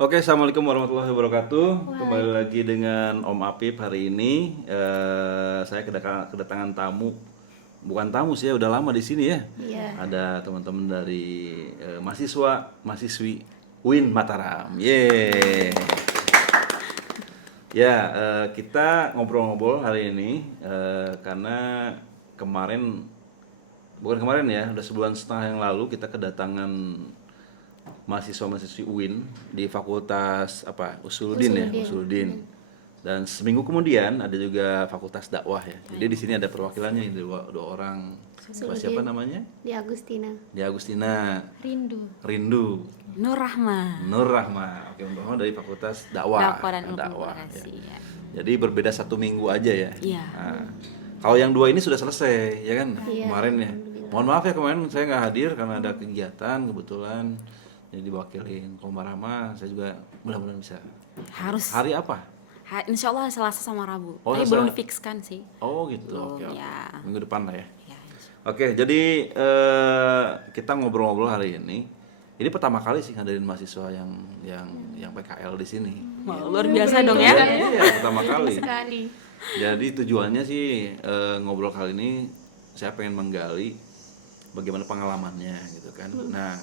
Oke, assalamualaikum warahmatullahi wabarakatuh. Kembali lagi dengan Om Apip hari ini. Saya kedatangan tamu, bukan tamu sih ya, udah lama di sini ya. Iya. Ada teman-teman dari mahasiswi UIN Mataram. Yeay. Ya, kita ngobrol-ngobrol hari ini karena bukan kemarin ya, udah sebulan setengah yang lalu kita kedatangan mahasiswa-mahasiswi UIN di Fakultas Usuluddin. Dan seminggu kemudian ada juga Fakultas Dakwah ya. Jadi di sini ada perwakilannya ini dua orang. Siapa namanya? Di Agustina. Di Agustina. Rindu. Nur Rahma. Oke, Nur Rahma dari Fakultas Dakwah. Dakwah dan Dakwah, Komunikasi, ya. Jadi berbeda 1 minggu aja ya. Iya. Nah, kalau yang 2 ini sudah selesai ya kan? Iya, Kemarin ya. Mohon maaf ya kemarin saya nggak hadir karena ada kegiatan kebetulan. Jadi diwakilin Mbak Rahma, saya juga mudah-mudahan bisa. Harus. Hari apa? Insya Allah Selasa sama Rabu. Oh, Tapi Selasa. belum difikskan sih. Oh gitu. Belum, Oke. ya. Minggu depan lah ya. Ya. Oke, jadi kita ngobrol-ngobrol hari ini. Ini pertama kali sih ngadain mahasiswa yang PKL di sini. Wah, luar biasa dong ya. Iya, pertama kali. Sekali. Jadi tujuannya sih ngobrol kali ini saya pengen menggali bagaimana pengalamannya gitu kan. Nah,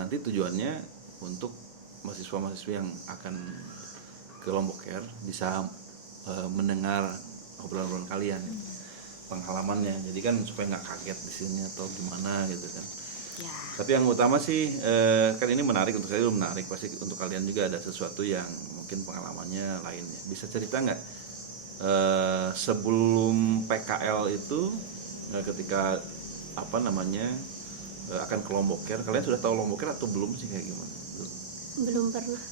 nanti tujuannya untuk mahasiswa-mahasiswa yang akan ke Lombok Care bisa mendengar obrolan kalian, pengalamannya. Jadi kan supaya nggak kaget di sini atau gimana gitu kan. Ya. Tapi yang utama sih kan ini menarik untuk saya, menarik pasti untuk kalian juga ada sesuatu yang mungkin pengalamannya lainnya. Bisa cerita nggak sebelum PKL itu ketika akan ke Lombok Care, kalian sudah tahu Lombok Care atau belum sih kayak gimana? Belum pernah.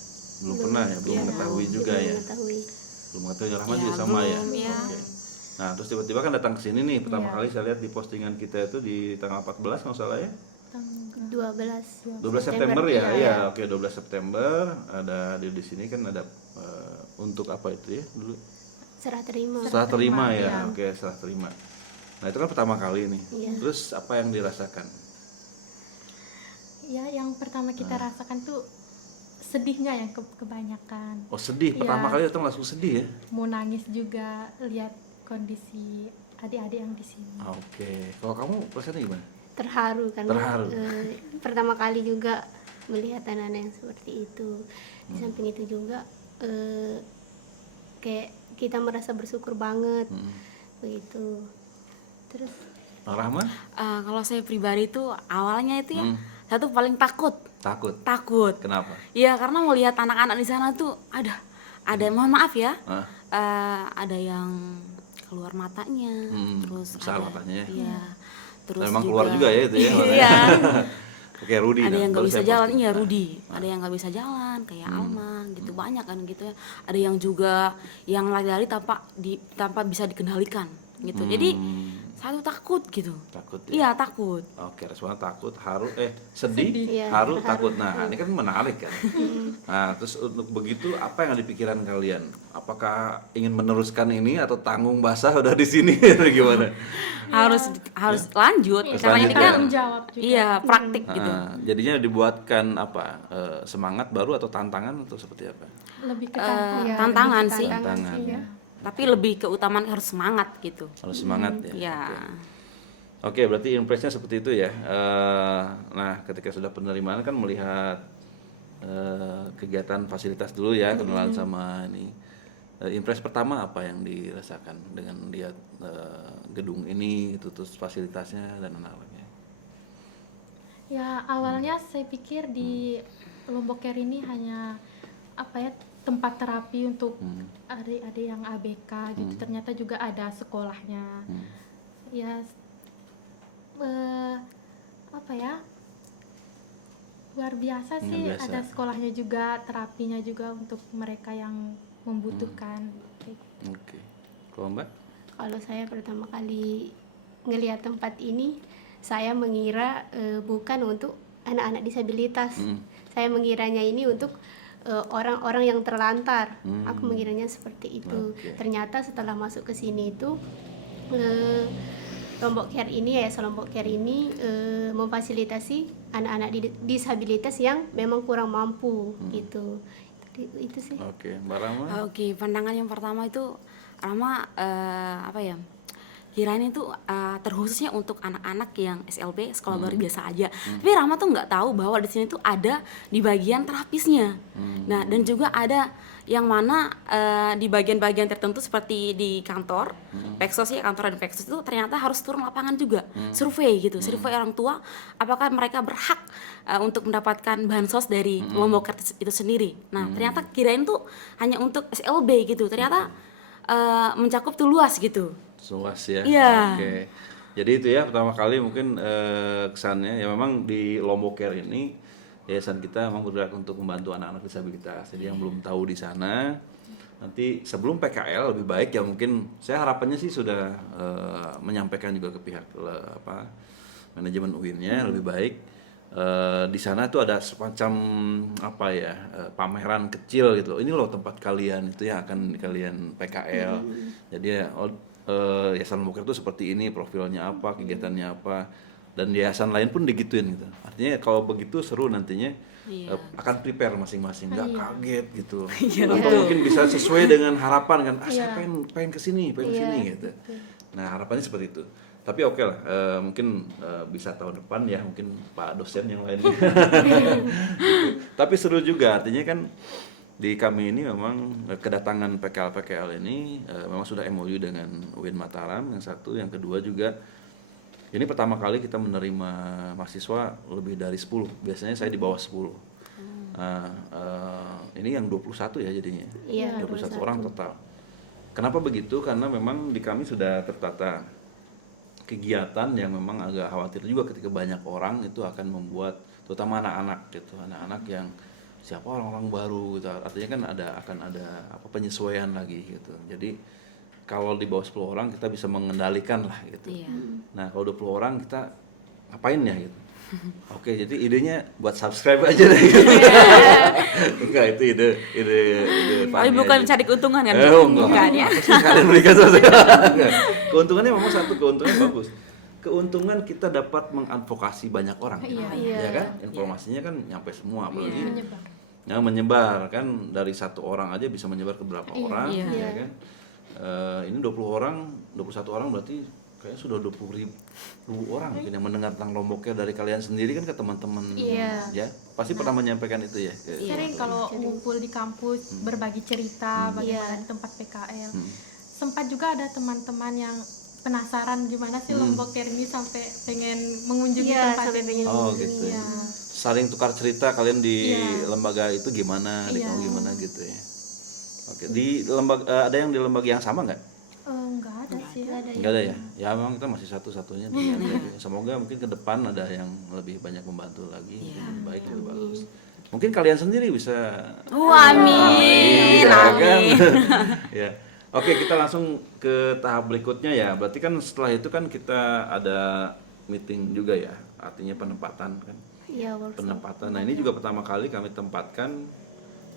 Belum pernah ya, belum mengetahui juga ya. Belum mengetahui, Rahma juga sama ya. belum, ya. Oke. Nah, terus tiba-tiba kan datang ke sini nih, pertama Iya. kali saya lihat di postingan kita itu di tanggal 14 kalau salah ya. 12 September ya. iya. Iya, oke 12 September ada di sini kan ada untuk apa itu ya dulu? Serah terima. Setelah terima ya. Oke, setelah terima. Nah, itu kan pertama kali nih. Iya. Terus apa yang dirasakan? Ya, yang pertama kita rasakan tuh sedihnya yang kebanyakan. Oh, sedih. Pertama Iya. kali datang langsung sedih ya. Mau nangis juga lihat kondisi adik-adik yang di sini. Oke. Kalau kamu perasaannya gimana? Terharu karena Terharu. pertama kali juga melihat anak-anak yang seperti itu. Di samping itu juga kayak kita merasa bersyukur banget. Begitu. Terus Rahma? Kalau saya pribadi tuh awalnya itu ya, saya tuh paling takut. Takut. Kenapa? Iya, karena mau lihat anak-anak di sana tuh ada mohon maaf ya. Ada yang keluar matanya, terus besar ada, matanya ya. Iya. Terus Memang keluar juga ya itu ya. Iya. Oke, Rudi. Ada nah, yang nggak baru bisa saya jalan, posting. iya Rudi. Ada yang nggak bisa jalan, kayak Alma, gitu banyak kan gitu ya. Ada yang juga yang lari-lari tanpa bisa dikendalikan, gitu. Jadi saya tuh takut gitu. Takut ya. Iya takut. Oke, responnya takut, sedih, Iya, haru, takut. Nah, ini kan menarik kan. Nah, terus untuk begitu apa yang ada di pikiran kalian? Apakah ingin meneruskan ini atau tanggung basah udah di sini atau gimana? Harus lanjut Harus karena lanjut ini ya. kan Menjawab juga. iya praktik gitu. Jadinya dibuatkan apa? Semangat baru atau tantangan atau seperti apa? Lebih ke Tantangan sih. Tantangan. Iya. Tapi lebih ke utamaan harus semangat gitu. Harus semangat ya. Ya. Oke, berarti impresnya seperti itu ya. Nah, ketika sudah penerimaan kan melihat kegiatan fasilitas dulu ya, kenalan sama ini. Impres pertama apa yang dirasakan dengan lihat gedung ini, itu terus fasilitasnya dan anak-anaknya? Ya, awalnya saya pikir di Lombok Care ini hanya tempat terapi untuk adik-adik yang ABK gitu. Ternyata juga ada sekolahnya. Ya, luar biasa sih. Luar biasa. Ada sekolahnya juga, terapinya juga untuk mereka yang membutuhkan. Oke. Kalau Mbak? kalau saya pertama kali ngelihat tempat ini, saya mengira bukan untuk anak-anak disabilitas. Saya mengiranya ini untuk orang-orang yang terlantar. Aku mengiranya seperti itu. Oke. Ternyata setelah masuk ke sini itu Lombok Care ini, Yayasan Lombok Care ini memfasilitasi anak-anak disabilitas yang memang kurang mampu gitu. Itu sih. Oke, Mbak Rama. Oke, pandangan yang pertama itu Rama apa ya? Kirain itu terkhususnya untuk anak-anak yang SLB sekolah baru biasa aja. Tapi Rama tuh nggak tahu bahwa di sini tuh ada di bagian terapisnya. Nah, dan juga ada yang mana di bagian-bagian tertentu seperti di kantor, Peksos ya, kantor dan Peksos itu ternyata harus turun lapangan juga, survei gitu, survei orang tua apakah mereka berhak untuk mendapatkan bansos dari Lombok itu sendiri. Nah, ternyata kirain tuh hanya untuk SLB gitu. Ternyata mencakup tuh luas gitu. Luas ya. Iya. Oke. Jadi itu ya pertama kali mungkin kesannya ya memang di Lombok Care ini yayasan kita memang bergerak untuk membantu anak-anak disabilitas. Jadi yang belum tahu di sana nanti sebelum PKL lebih baik ya mungkin saya harapannya sih sudah menyampaikan juga ke pihak manajemen UIN-nya lebih baik di sana tuh ada semacam pameran kecil gitu loh. Ini loh tempat kalian itu yang akan kalian PKL. Jadi yayasan Lombok Care itu seperti ini, profilnya apa, kegiatannya apa, dan yayasan lain pun digituin gitu. Artinya kalau begitu seru nantinya akan prepare masing-masing, nggak kaget gitu. Atau mungkin bisa sesuai dengan harapan kan, saya pengen kesini gitu. Nah harapannya seperti itu. Tapi oke lah, mungkin bisa tahun depan ya, mungkin Pak dosen yang lain. Gitu. Tapi seru juga, artinya kan di kami ini memang kedatangan PKL ini memang sudah MOU dengan UIN Mataram yang satu, yang kedua juga ini pertama kali kita menerima mahasiswa lebih dari 10, biasanya saya di bawah 10. Ini yang 21 ya jadinya, 21 orang total. Kenapa begitu? Karena memang di kami sudah tertata kegiatan yang memang agak khawatir juga ketika banyak orang itu akan membuat, terutama anak-anak gitu, anak-anak yang siapa orang-orang baru gitu, artinya kan akan ada penyesuaian lagi gitu. Jadi kalau di bawah 10 orang kita bisa mengendalikan lah gitu. Nah kalau 20 orang kita ngapain ya gitu. Oke, jadi idenya buat subscribe aja deh gitu. Enggak, itu ide Tapi bukan cari keuntungan kan? Bukan ya. Kalian berikan keuntungannya memang satu, keuntungannya bagus. Keuntungan kita dapat mengadvokasi banyak orang, ya kan? Informasinya kan nyampe semua, apalagi menyebar kan, dari satu orang aja bisa menyebar ke berapa orang, ya kan? Ini 21 orang berarti kayaknya sudah 20.000 orang mungkin yang mendengar tentang Lombok Care dari kalian sendiri kan ke teman-teman, ya pasti pernah menyampaikan itu ya. Sering kalau ngumpul di kampus berbagi cerita bagaimana di tempat PKL. Sempat juga ada teman-teman yang penasaran gimana sih Lombok Care ini sampai pengen mengunjungi tempat ini. Oh gitu ya. Saling tukar cerita kalian di lembaga itu gimana, di kamu gimana gitu ya. Oke, di lembaga ada yang di lembaga yang sama nggak? Enggak ada sih. Enggak ada ya. Ya memang kita masih satu-satunya. Semoga mungkin ke depan ada yang lebih banyak membantu lagi, lebih baik, lebih bagus. Mungkin kalian sendiri bisa. Amin. Kan? Ya. Oke, kita langsung ke tahap berikutnya ya. Berarti kan setelah itu kan kita ada meeting juga ya. Artinya penempatan kan. Penempatan. Nah, ini juga pertama kali kami tempatkan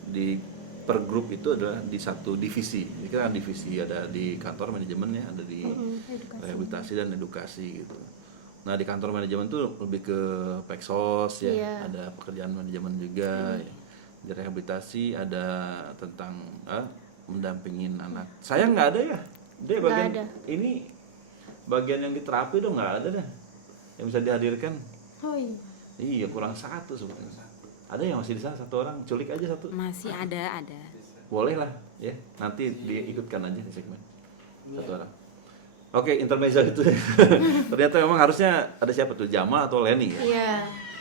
di per grup itu adalah di satu divisi. Ini kan divisi ada di kantor manajemen ya, ada di rehabilitasi dan edukasi gitu. Nah, di kantor manajemen tuh lebih ke Peksos ya, ada pekerjaan manajemen juga ya. Di rehabilitasi ada tentang mendampingin anak. Saya nggak ada ya. Dia bagian ini bagian yang di terapi dong nggak ada dah. Yang bisa dihadirkan. Oh iya. Iya, kurang satu sebenarnya. Ada yang masih di sana satu orang, culik aja satu. Masih ada. Boleh lah, ya. Nanti diikutkan aja di segmen satu orang. Oke, intermezzo itu. Ternyata memang harusnya ada siapa tuh, Jama atau Leni ya? Iya.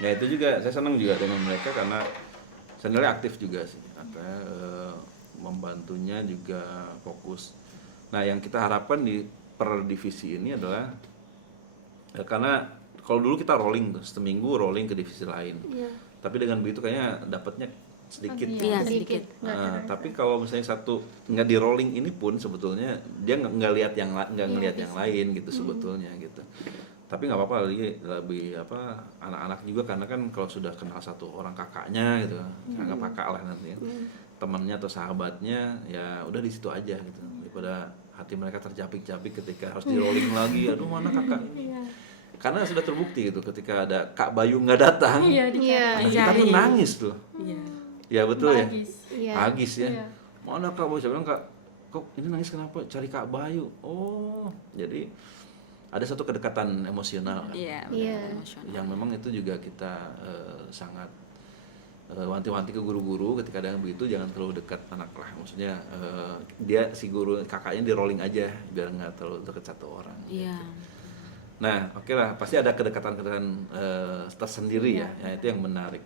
Nah itu juga saya senang juga dengan mereka karena sebenarnya aktif juga sih. Membantunya juga fokus. Nah yang kita harapkan di per divisi ini adalah karena kalau dulu kita rolling tuh, seminggu rolling ke divisi lain. Tapi dengan begitu kayaknya dapatnya sedikit. Iya, sedikit. Tapi kalau misalnya satu nggak di rolling ini pun sebetulnya dia nggak lihat yang ngelihat yang lain gitu sebetulnya gitu. Tapi nggak apa-apa, lebih anak-anak juga karena kan kalau sudah kenal satu orang kakaknya gitu, anggap kakak lah nanti ya. Temannya atau sahabatnya ya udah di situ aja gitu, daripada hati mereka tercapik-capik ketika harus di rolling lagi, aduh mana kakak ini. Iya. Karena sudah terbukti gitu ketika ada Kak Bayu nggak datang, Iya, Iya. kita tuh nangis tuh. Iya. Ya betul ya. Bagis. Iya. Agis ya. Iya. Mana Kak Bayu? Saya bilang, Kak, kok ini nangis kenapa? Cari Kak Bayu. Oh, jadi ada satu kedekatan emosional kan, Iya. Iya. Emosional. yang memang itu juga kita sangat wanti-wanti ke guru-guru ketika ada yang begitu, jangan terlalu dekat anak lah. Maksudnya dia si guru kakaknya di rolling aja biar nggak terlalu dekat satu orang. Iya. Nah, oke lah, pasti ada kedekatan-kedekatan tersendiri ya. Ya, itu yang menarik.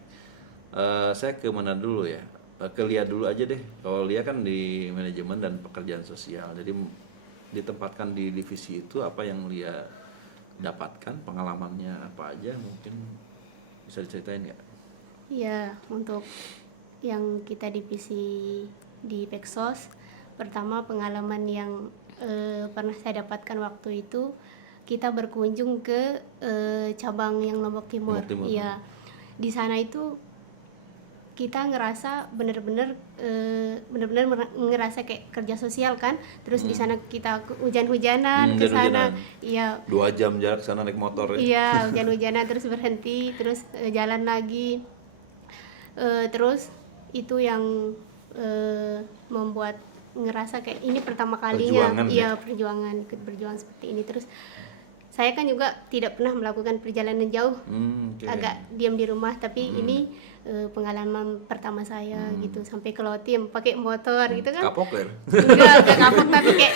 Saya ke mana dulu ya? Ke Lia dulu aja deh. Kalau Lia kan di manajemen dan pekerjaan sosial, jadi ditempatkan di divisi itu, apa yang Lia dapatkan, pengalamannya apa aja, mungkin bisa diceritain nggak? Ya, untuk yang kita divisi di Peksos, pertama pengalaman yang pernah saya dapatkan waktu itu, kita berkunjung ke cabang yang Lombok Timur. Lombok Timur. Iya, di sana itu kita ngerasa bener-bener ngerasa kayak kerja sosial kan. Terus di sana kita hujan-hujanan ke sana. Hujan-hujanan. Iya, 2 jam jarak sana naik motor ya. iya, hujan-hujanan terus berhenti, terus jalan lagi. Terus itu yang membuat ngerasa kayak ini pertama kalinya, Perjuangan iya perjuangan, ikut berjuang seperti ini. Terus saya kan juga tidak pernah melakukan perjalanan jauh, Oke. agak diam di rumah, tapi ini pengalaman pertama saya gitu, sampai ke Lotim pakai motor gitu kan. Kapok ya? Enggak kapok, tapi kayak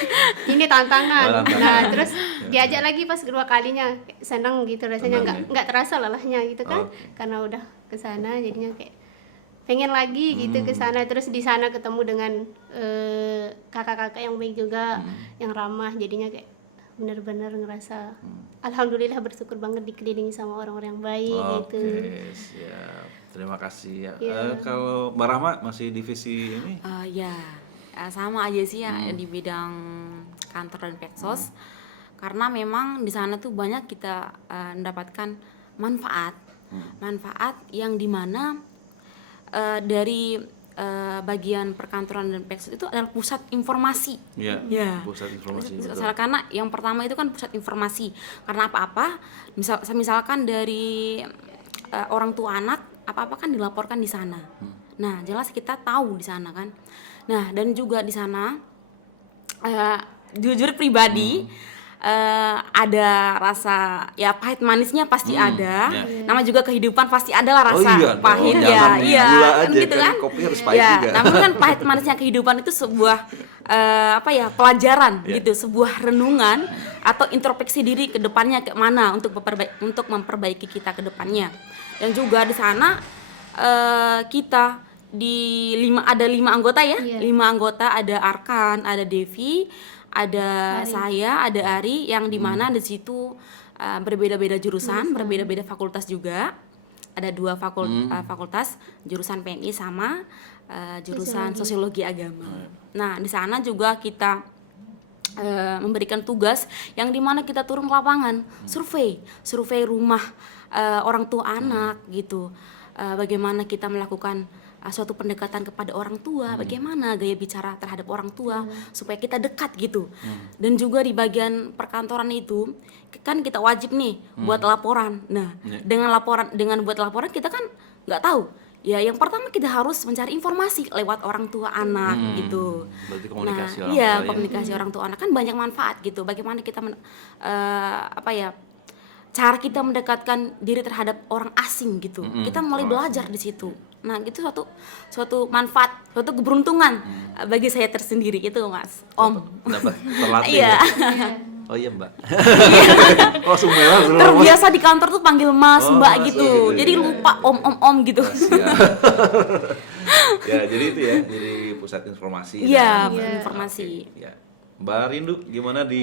ini tantangan. Oh, tantangan. Nah, terus diajak lagi pas kedua kalinya, kayak senang gitu rasanya, Senang nggak terasa lelahnya gitu kan, Oke. karena udah ke sana jadinya kayak pengen lagi gitu ke sana. Terus di sana ketemu dengan kakak-kakak yang baik juga, yang ramah, jadinya kayak benar-benar ngerasa alhamdulillah, bersyukur banget dikelilingi sama orang-orang yang baik gitu. Oke, siap. Terima kasih ya. Iya. Kalau Mbak Rahma masih divisi ini? Ya, sama aja sih ya di bidang kantor dan Peksos. Karena memang di sana tuh banyak kita mendapatkan manfaat yang dimana dari bagian perkantoran dan Peksos itu adalah pusat informasi. Ya. Ya. Pusat informasi. betul. Karena yang pertama itu kan pusat informasi. Karena apa-apa, misalkan dari orang tua anak, apa-apa kan dilaporkan di sana. Nah, jelas kita tahu di sana kan. Nah, dan juga di sana jujur pribadi ada rasa ya pahit manisnya pasti ada. ya. Nama juga kehidupan pasti ada lah rasa iya, pahit dong. ya. Jangan Iya, gula kan aja gitu kan, kan. kopi harus pahit Ya, juga. namun kan pahit manisnya kehidupan itu sebuah pelajaran gitu, sebuah renungan atau introspeksi diri ke depannya ke mana untuk memperbaiki kita ke depannya. Dan juga di sana kita ada 5 anggota ya. Iya. 5 anggota, ada Arkan, ada Devi, ada saya, ada Ari, yang dimana di situ berbeda-beda jurusan, berbeda-beda fakultas juga. Ada 2 fakultas, jurusan PNI sama jurusan sosiologi agama. Nah, di sana juga kita memberikan tugas yang dimana kita turun ke lapangan, survei rumah orang tua anak gitu. Bagaimana kita melakukan suatu pendekatan kepada orang tua, bagaimana gaya bicara terhadap orang tua supaya kita dekat gitu. Dan juga di bagian perkantoran itu kan kita wajib nih buat laporan. Nah, dengan buat laporan kita kan nggak tahu. Ya, yang pertama kita harus mencari informasi lewat orang tua anak gitu. Berarti komunikasi Nah, orang iya, tua ya. komunikasi orang tua anak kan banyak manfaat gitu. Bagaimana kita cara kita mendekatkan diri terhadap orang asing gitu. Kita mulai belajar di situ. Nah, itu suatu manfaat, suatu keberuntungan bagi saya tersendiri gitu, Mas. Om. Kenapa? Terlatih Iya. ya? Oh iya Mbak. Oh Sumela Terbiasa di kantor tuh panggil Mas, Oh, Mbak Mas, gitu. oh gitu, Jadi iya. lupa om gitu. Ya jadi itu ya, jadi pusat informasi. Iya, dan- informasi. Ya. Mbak Rindu gimana di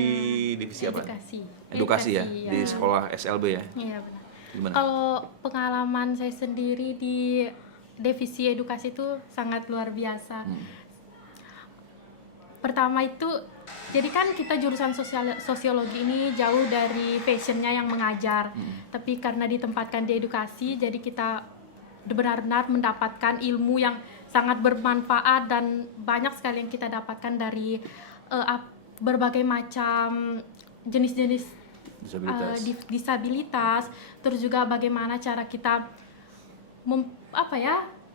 divisi apa? Edukasi ya, di sekolah SLB ya. Iya, benar. Gimana? Kalau pengalaman saya sendiri di divisi edukasi itu sangat luar biasa. Pertama itu, jadi kan kita jurusan sosiologi ini jauh dari passionnya yang mengajar. Tapi karena ditempatkan di edukasi, jadi kita benar-benar mendapatkan ilmu yang sangat bermanfaat dan banyak sekali yang kita dapatkan dari berbagai macam jenis-jenis Disabilitas. disabilitas, terus juga bagaimana cara kita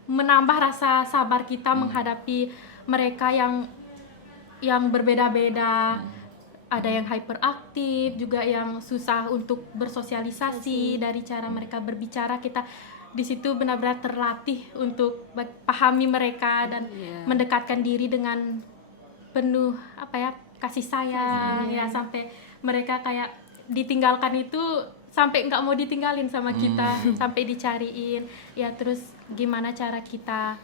menambah rasa sabar kita menghadapi mereka yang berbeda-beda. Ada yang hyperaktif, juga yang susah untuk bersosialisasi. Dari cara mereka berbicara, kita di situ benar-benar terlatih untuk pahami mereka dan mendekatkan diri dengan penuh kasih sayang, ya, sampai mereka kayak ditinggalkan itu sampai nggak mau ditinggalin sama kita, sampai dicariin. Ya, terus gimana cara kita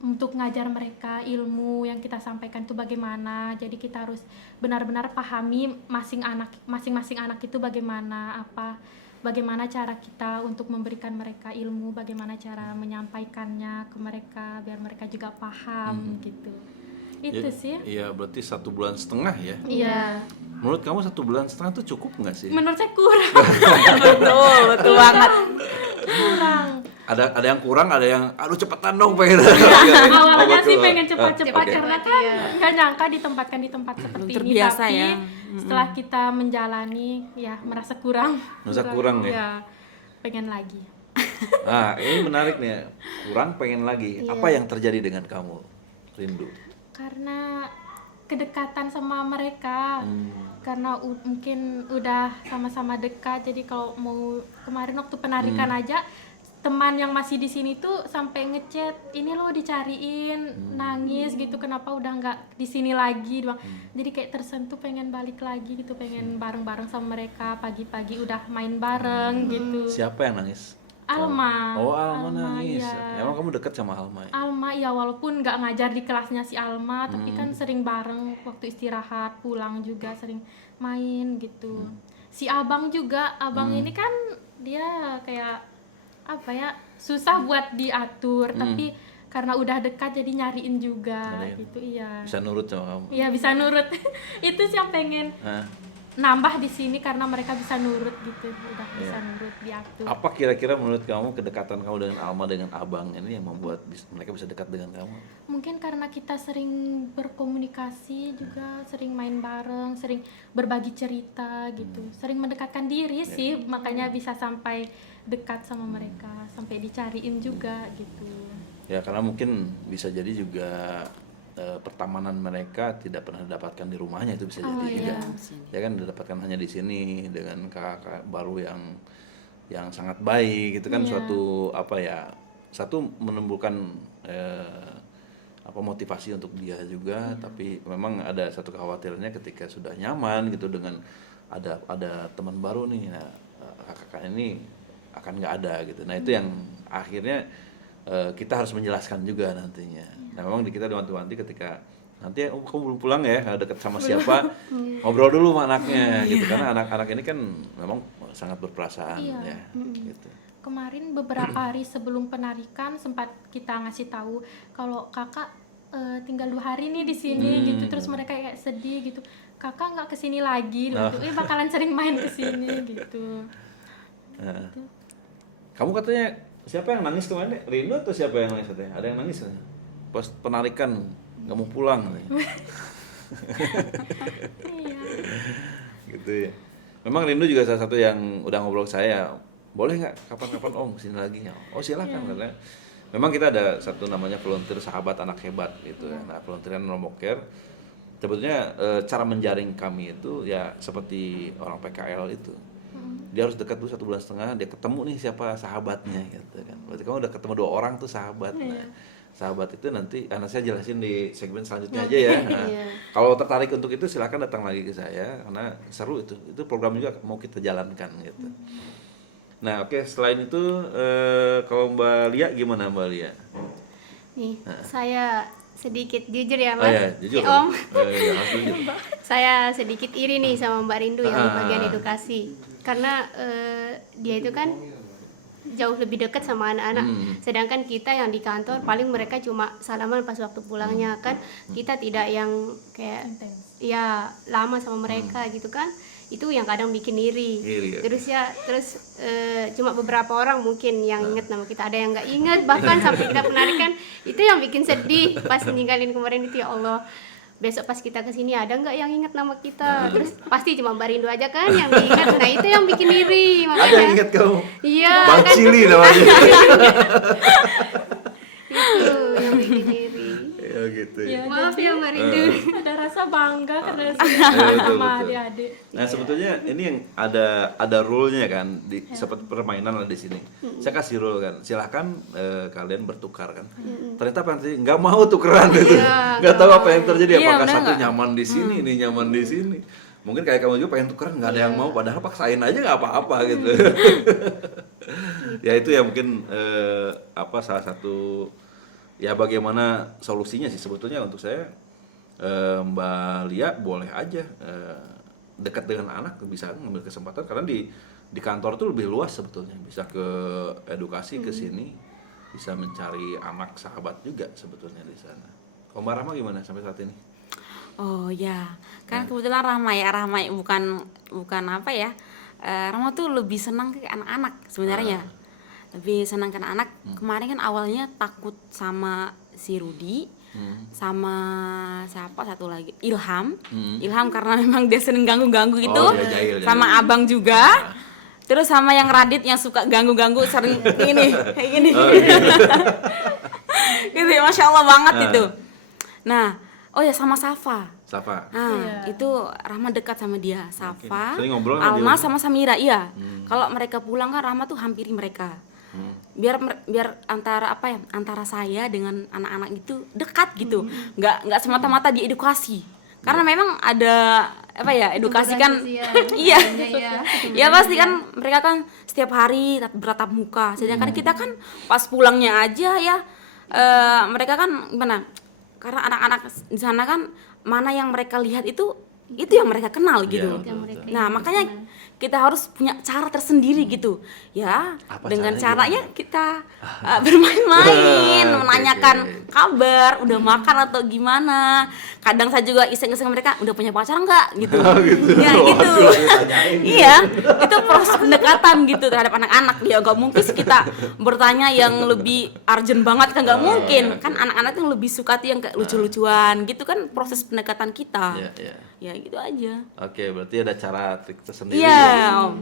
untuk ngajar mereka ilmu yang kita sampaikan itu bagaimana. Jadi kita harus benar-benar pahami masing-masing anak itu bagaimana cara kita untuk memberikan mereka ilmu, bagaimana cara menyampaikannya ke mereka biar mereka juga paham gitu. Itu sih. Iya, berarti 1,5 bulan ya. Iya. Menurut kamu 1,5 bulan tuh cukup nggak sih? Menurut saya kurang. betul banget. Kurang. Ada yang kurang, ada yang aduh cepetan dong pengen. Awalnya sih pengen cepat-cepat Oke. karena kan nggak nyangka ditempatkan di tempat seperti ini, terbiasa tapi ya. setelah kita menjalani ya merasa kurang. Merasa kurang ya? Ya, pengen lagi. Nah, ini menarik nih. Kurang pengen lagi. Iya. Apa yang terjadi dengan kamu, Rindu? Karena kedekatan sama mereka, karena mungkin udah sama-sama dekat, jadi kalau mau kemarin waktu penarikan aja teman yang masih di sini tuh sampai ngechat, ini lo dicariin, nangis gitu, kenapa udah nggak di sini lagi, doang. Jadi kayak tersentuh, pengen balik lagi gitu, pengen bareng-bareng sama mereka, pagi-pagi udah main bareng gitu. Siapa yang nangis? Alma. Oh, Alma nangis. Iya. Emang kamu dekat sama Alma ya? Alma ya, walaupun nggak ngajar di kelasnya si Alma, tapi kan sering bareng waktu istirahat, pulang juga sering main gitu. Si Abang juga, Abang ini kan dia kayak susah buat diatur, tapi karena udah dekat jadi nyariin juga gitu. Iya. Bisa nurut sama kamu? Iya, bisa nurut. Itu sih yang pengen Hah? nambah di sini karena mereka bisa nurut gitu, udah bisa nurut, diatur. Apa kira-kira menurut kamu kedekatan kamu dengan Alma dengan Abang ini yang membuat mereka bisa dekat dengan kamu? Mungkin karena kita sering berkomunikasi juga, sering main bareng, sering berbagi cerita gitu, sering mendekatkan diri sih, makanya bisa sampai dekat sama mereka, sampai dicariin juga gitu. Ya karena mungkin bisa jadi juga pertemanan mereka tidak pernah didapatkan di rumahnya, itu bisa jadi juga. Ya kan didapatkan hanya di sini dengan kakak baru yang sangat baik gitu kan. Satu menimbulkan motivasi untuk dia juga, tapi memang ada satu kekhawatirannya ketika sudah nyaman gitu dengan ada teman baru nih, nah, kakak ini akan nggak ada gitu. Nah itu yang akhirnya kita harus menjelaskan juga nantinya. Nah memang di kita diwanti-wanti ketika nanti kamu belum pulang ya, deket sama siapa, ngobrol dulu sama anaknya gitu, karena anak-anak ini kan memang sangat berperasaan ya gitu. Kemarin beberapa hari sebelum penarikan sempat kita ngasih tahu kalau kakak tinggal 2 hari nih di sini gitu, terus mereka kayak sedih gitu, kakak nggak kesini lagi gitu, bakalan sering main kesini gitu. Kamu katanya siapa yang nangis kemarin? Rindu atau siapa yang nangis katanya? Ada yang nangis katanya? Pas penarikan nggak mau pulang katanya. Gitu ya. Memang Rindu juga salah satu yang udah ngobrol ke saya. Boleh nggak kapan-kapan Om kesini lagi? Oh silakan katanya. Memang kita ada satu namanya volunteer sahabat anak hebat gitu ya. Nah volunteeran Romoker. Sebetulnya cara menjaring kami itu ya seperti orang PKL itu. Dia harus dekat dulu 1,5 bulan, dia ketemu nih siapa sahabatnya gitu kan. Berarti kamu udah ketemu 2 orang tuh sahabat. Nah, sahabat itu nanti saya jelasin di segmen selanjutnya aja ya. Nah, kalau tertarik untuk itu silakan datang lagi ke saya karena seru itu. Itu program juga mau kita jalankan gitu. Nah, oke, selain itu kalau Mbak Lia gimana Mbak Lia? Nih, saya sedikit jujur ya, Mas. Oh ya, jujur. Om. Iya, harus jujur. Saya sedikit iri nih sama Mbak Rindu yang di bagian edukasi. Karena dia itu kan jauh lebih dekat sama anak-anak. Sedangkan kita yang di kantor paling mereka cuma salaman pas waktu pulangnya kan. Kita tidak yang kayak ya lama sama mereka gitu kan. Itu yang kadang bikin iri. Ya. Terus cuma beberapa orang mungkin yang inget nama kita, ada yang nggak inget, bahkan sampai kita penarikan itu yang bikin sedih pas ninggalin kemarin itu. Ya Allah, besok pas kita kesini ada nggak yang ingat nama kita, terus pasti cuma Mbak Rindu aja kan yang ingat. Nah itu yang bikin iri Ada yang makanya. ingat kamu? Iya Bang kan, Cili namanya. itu yang bikin iri. Ya gitu ya. Ya, Maaf jadi ya Mbak Rindu. ada rasa bangga karena Ya, sudah betul, sama betul. adik-adik. Nah sebetulnya ini yang ada rule-nya kan, seperti permainan lah di sini. Saya kasih rule kan, silahkan kalian bertukar kan. Ternyata apa nanti nggak mau tukeran gitu, nggak tahu apa yang terjadi. Iya, Apakah bener satu nggak? nyaman di sini, ini nyaman di sini. Mungkin kayak kamu juga pengen tukeran, nggak ada yang mau, padahal paksain aja nggak apa-apa gitu. Ya itu ya mungkin salah satu ya bagaimana solusinya sih sebetulnya untuk saya. Mbak Lia boleh aja dekat dengan anak, bisa ngambil kesempatan karena di kantor tuh lebih luas sebetulnya, bisa ke edukasi ke sini, bisa mencari anak sahabat juga sebetulnya di sana. Kalau Mbak Rahma gimana sampai saat ini? Oh ya, kan kebetulan Rahma bukan apa ya, Rahma tuh lebih senang ke anak-anak sebenarnya, lebih senang ke anak. Kemarin kan awalnya takut sama si Rudi, sama siapa satu lagi, Ilham. Ilham karena memang dia sering ganggu-ganggu gitu, dia jahil. sama abang juga. Terus sama yang Radit yang suka ganggu-ganggu sering ini kayak gini. Gitu ya, Masya Allah banget itu. Nah, oh ya sama Safa. Safa. Nah, itu Rahma dekat sama dia, Safa, Sering ngobrol sama Alma dia? sama Samira, iya. Kalau mereka pulang kan Rahma tuh hampiri mereka. Biar antara saya dengan anak-anak itu dekat gitu. Nggak semata-mata di edukasi. Karena memang ada edukasi kan. Iya. Ya pasti kan mereka kan setiap hari bertatap muka. Sedangkan kita kan pas pulangnya aja ya mereka kan gimana? Karena anak-anak di sana kan mana yang mereka lihat itu yang mereka kenal gitu. Iya, betul. Nah, makanya kita harus punya cara tersendiri gitu. Ya, Apa dengan caranya? caranya kita bermain-main, Oke, menanyakan oke. kabar, udah makan atau gimana. Kadang saya juga iseng-iseng mereka, udah punya pacar enggak gitu. Ya gitu. Iya, itu proses pendekatan gitu terhadap anak-anak. Ya enggak mungkin sih kita bertanya yang lebih urgent banget kan enggak mungkin. Kan anak-anak yang lebih suka tuh yang kayak lucu-lucuan gitu kan proses pendekatan kita. Iya. Ya gitu aja. Oke, berarti ada cara trik tersendiri. Iya, ya. Om.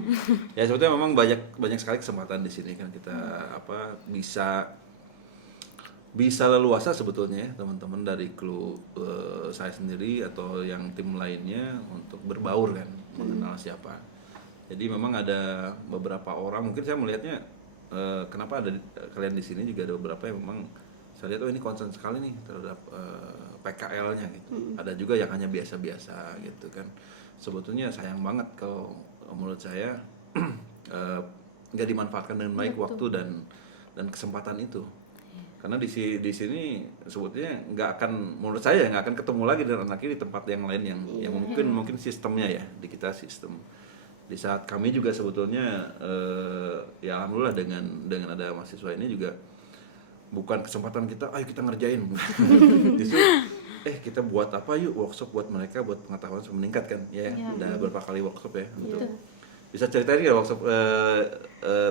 Ya sebetulnya memang banyak sekali kesempatan di sini kan kita bisa leluasa sebetulnya ya, teman-teman dari kru saya sendiri atau yang tim lainnya untuk berbaur kan, mengenal siapa. Jadi memang ada beberapa orang, mungkin saya melihatnya kenapa ada kalian di sini juga ada beberapa yang memang saya lihat ini concern sekali nih terhadap PKL-nya gitu. Ada juga yang hanya biasa-biasa gitu kan. Sebetulnya sayang banget kalau menurut saya nggak dimanfaatkan dengan baik waktu dan kesempatan itu. Karena di sini sebetulnya menurut saya nggak akan ketemu lagi dengan anaknya di tempat yang lain yang mungkin sistemnya ya, di kita sistem. Di saat kami juga sebetulnya ya alhamdulillah dengan ada mahasiswa ini juga bukan kesempatan kita, ayo kita ngerjain. Justru kita buat apa yuk, workshop buat mereka, buat pengetahuan meningkat kan. Ya, udah berapa kali workshop ya. Betul. Bisa ceritain nggak workshop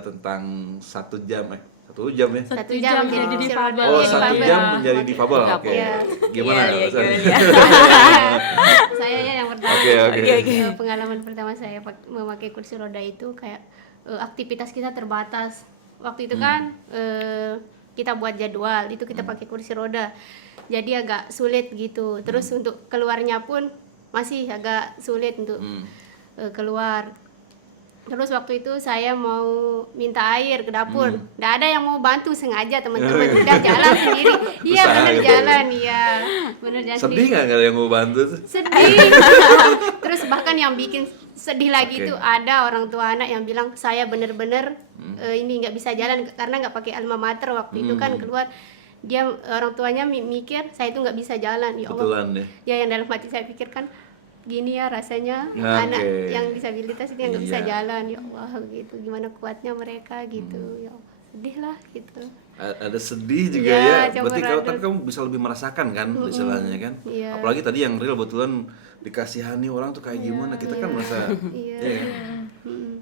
tentang 1 jam ya? 1 jam menjadi difabel. Oh, Iya, 1 difabel. jam menjadi difabel. Oke. Iya. Gimana? Iya, rasanya? Saya yang pertama. Oke. Pengalaman pertama saya memakai kursi roda itu kayak aktivitas kita terbatas. Waktu itu kan kita buat jadwal, itu kita pakai kursi roda. Jadi agak sulit gitu. Terus untuk keluarnya pun masih agak sulit untuk keluar. Terus waktu itu saya mau minta air ke dapur, nggak ada yang mau bantu, sengaja teman-teman udah jalan sendiri. Iya Usaha bener gitu. jalan, iya bener jalan Sedih sendiri. nggak kalau yang mau bantu tuh? Sedih. Terus bahkan yang bikin sedih lagi Oke. itu ada orang tua anak yang bilang saya bener-bener ini nggak bisa jalan karena nggak pakai alma mater waktu itu kan keluar. Dia orang tuanya mikir saya itu nggak bisa jalan, ya Allah. Kebetulan deh. Ya yang dalam hati saya pikirkan gini ya rasanya Oke. anak yang disabilitas itu yang nggak bisa Iya. jalan, ya Allah gitu, gimana kuatnya mereka gitu, ya Allah sedih lah gitu. Ada sedih juga Iya, ya. campur Berarti kalau aduk. kamu bisa lebih merasakan kan istilahnya kan. Iya. Apalagi tadi yang real kebetulan dikasihani orang tuh kayak gimana, kita kan merasa Iya. iya kan?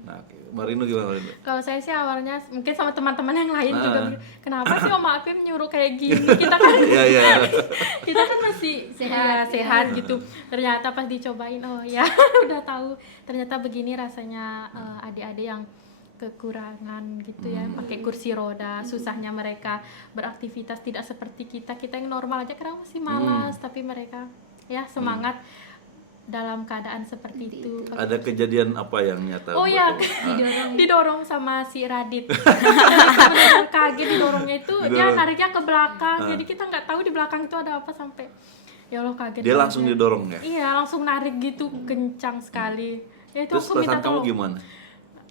Nah, oke. Marino gimana Marino? Kalau saya sih awalnya mungkin sama teman-teman yang lain juga mikir, kenapa sih Om Apim nyuruh kayak gini? Kita kan Iya. kita kan masih sehat gitu. Ternyata pas dicobain, oh ya udah tahu ternyata begini rasanya adik-adik yang kekurangan gitu ya, pakai kursi roda, susahnya mereka beraktivitas tidak seperti kita yang normal aja kenapa sih malas, tapi mereka ya semangat dalam keadaan seperti itu. Ada kejadian apa yang nyata? Oh ya, didorong sama si Radit. Benar kaget didorongnya itu, dia nariknya ke belakang. Jadi kita nggak tahu di belakang itu ada apa sampai ya Allah kaget. Dia langsung didorong ya? Iya, langsung narik gitu kencang sekali. Ya, itu Terus aku minta perasaan kamu tolong. gimana?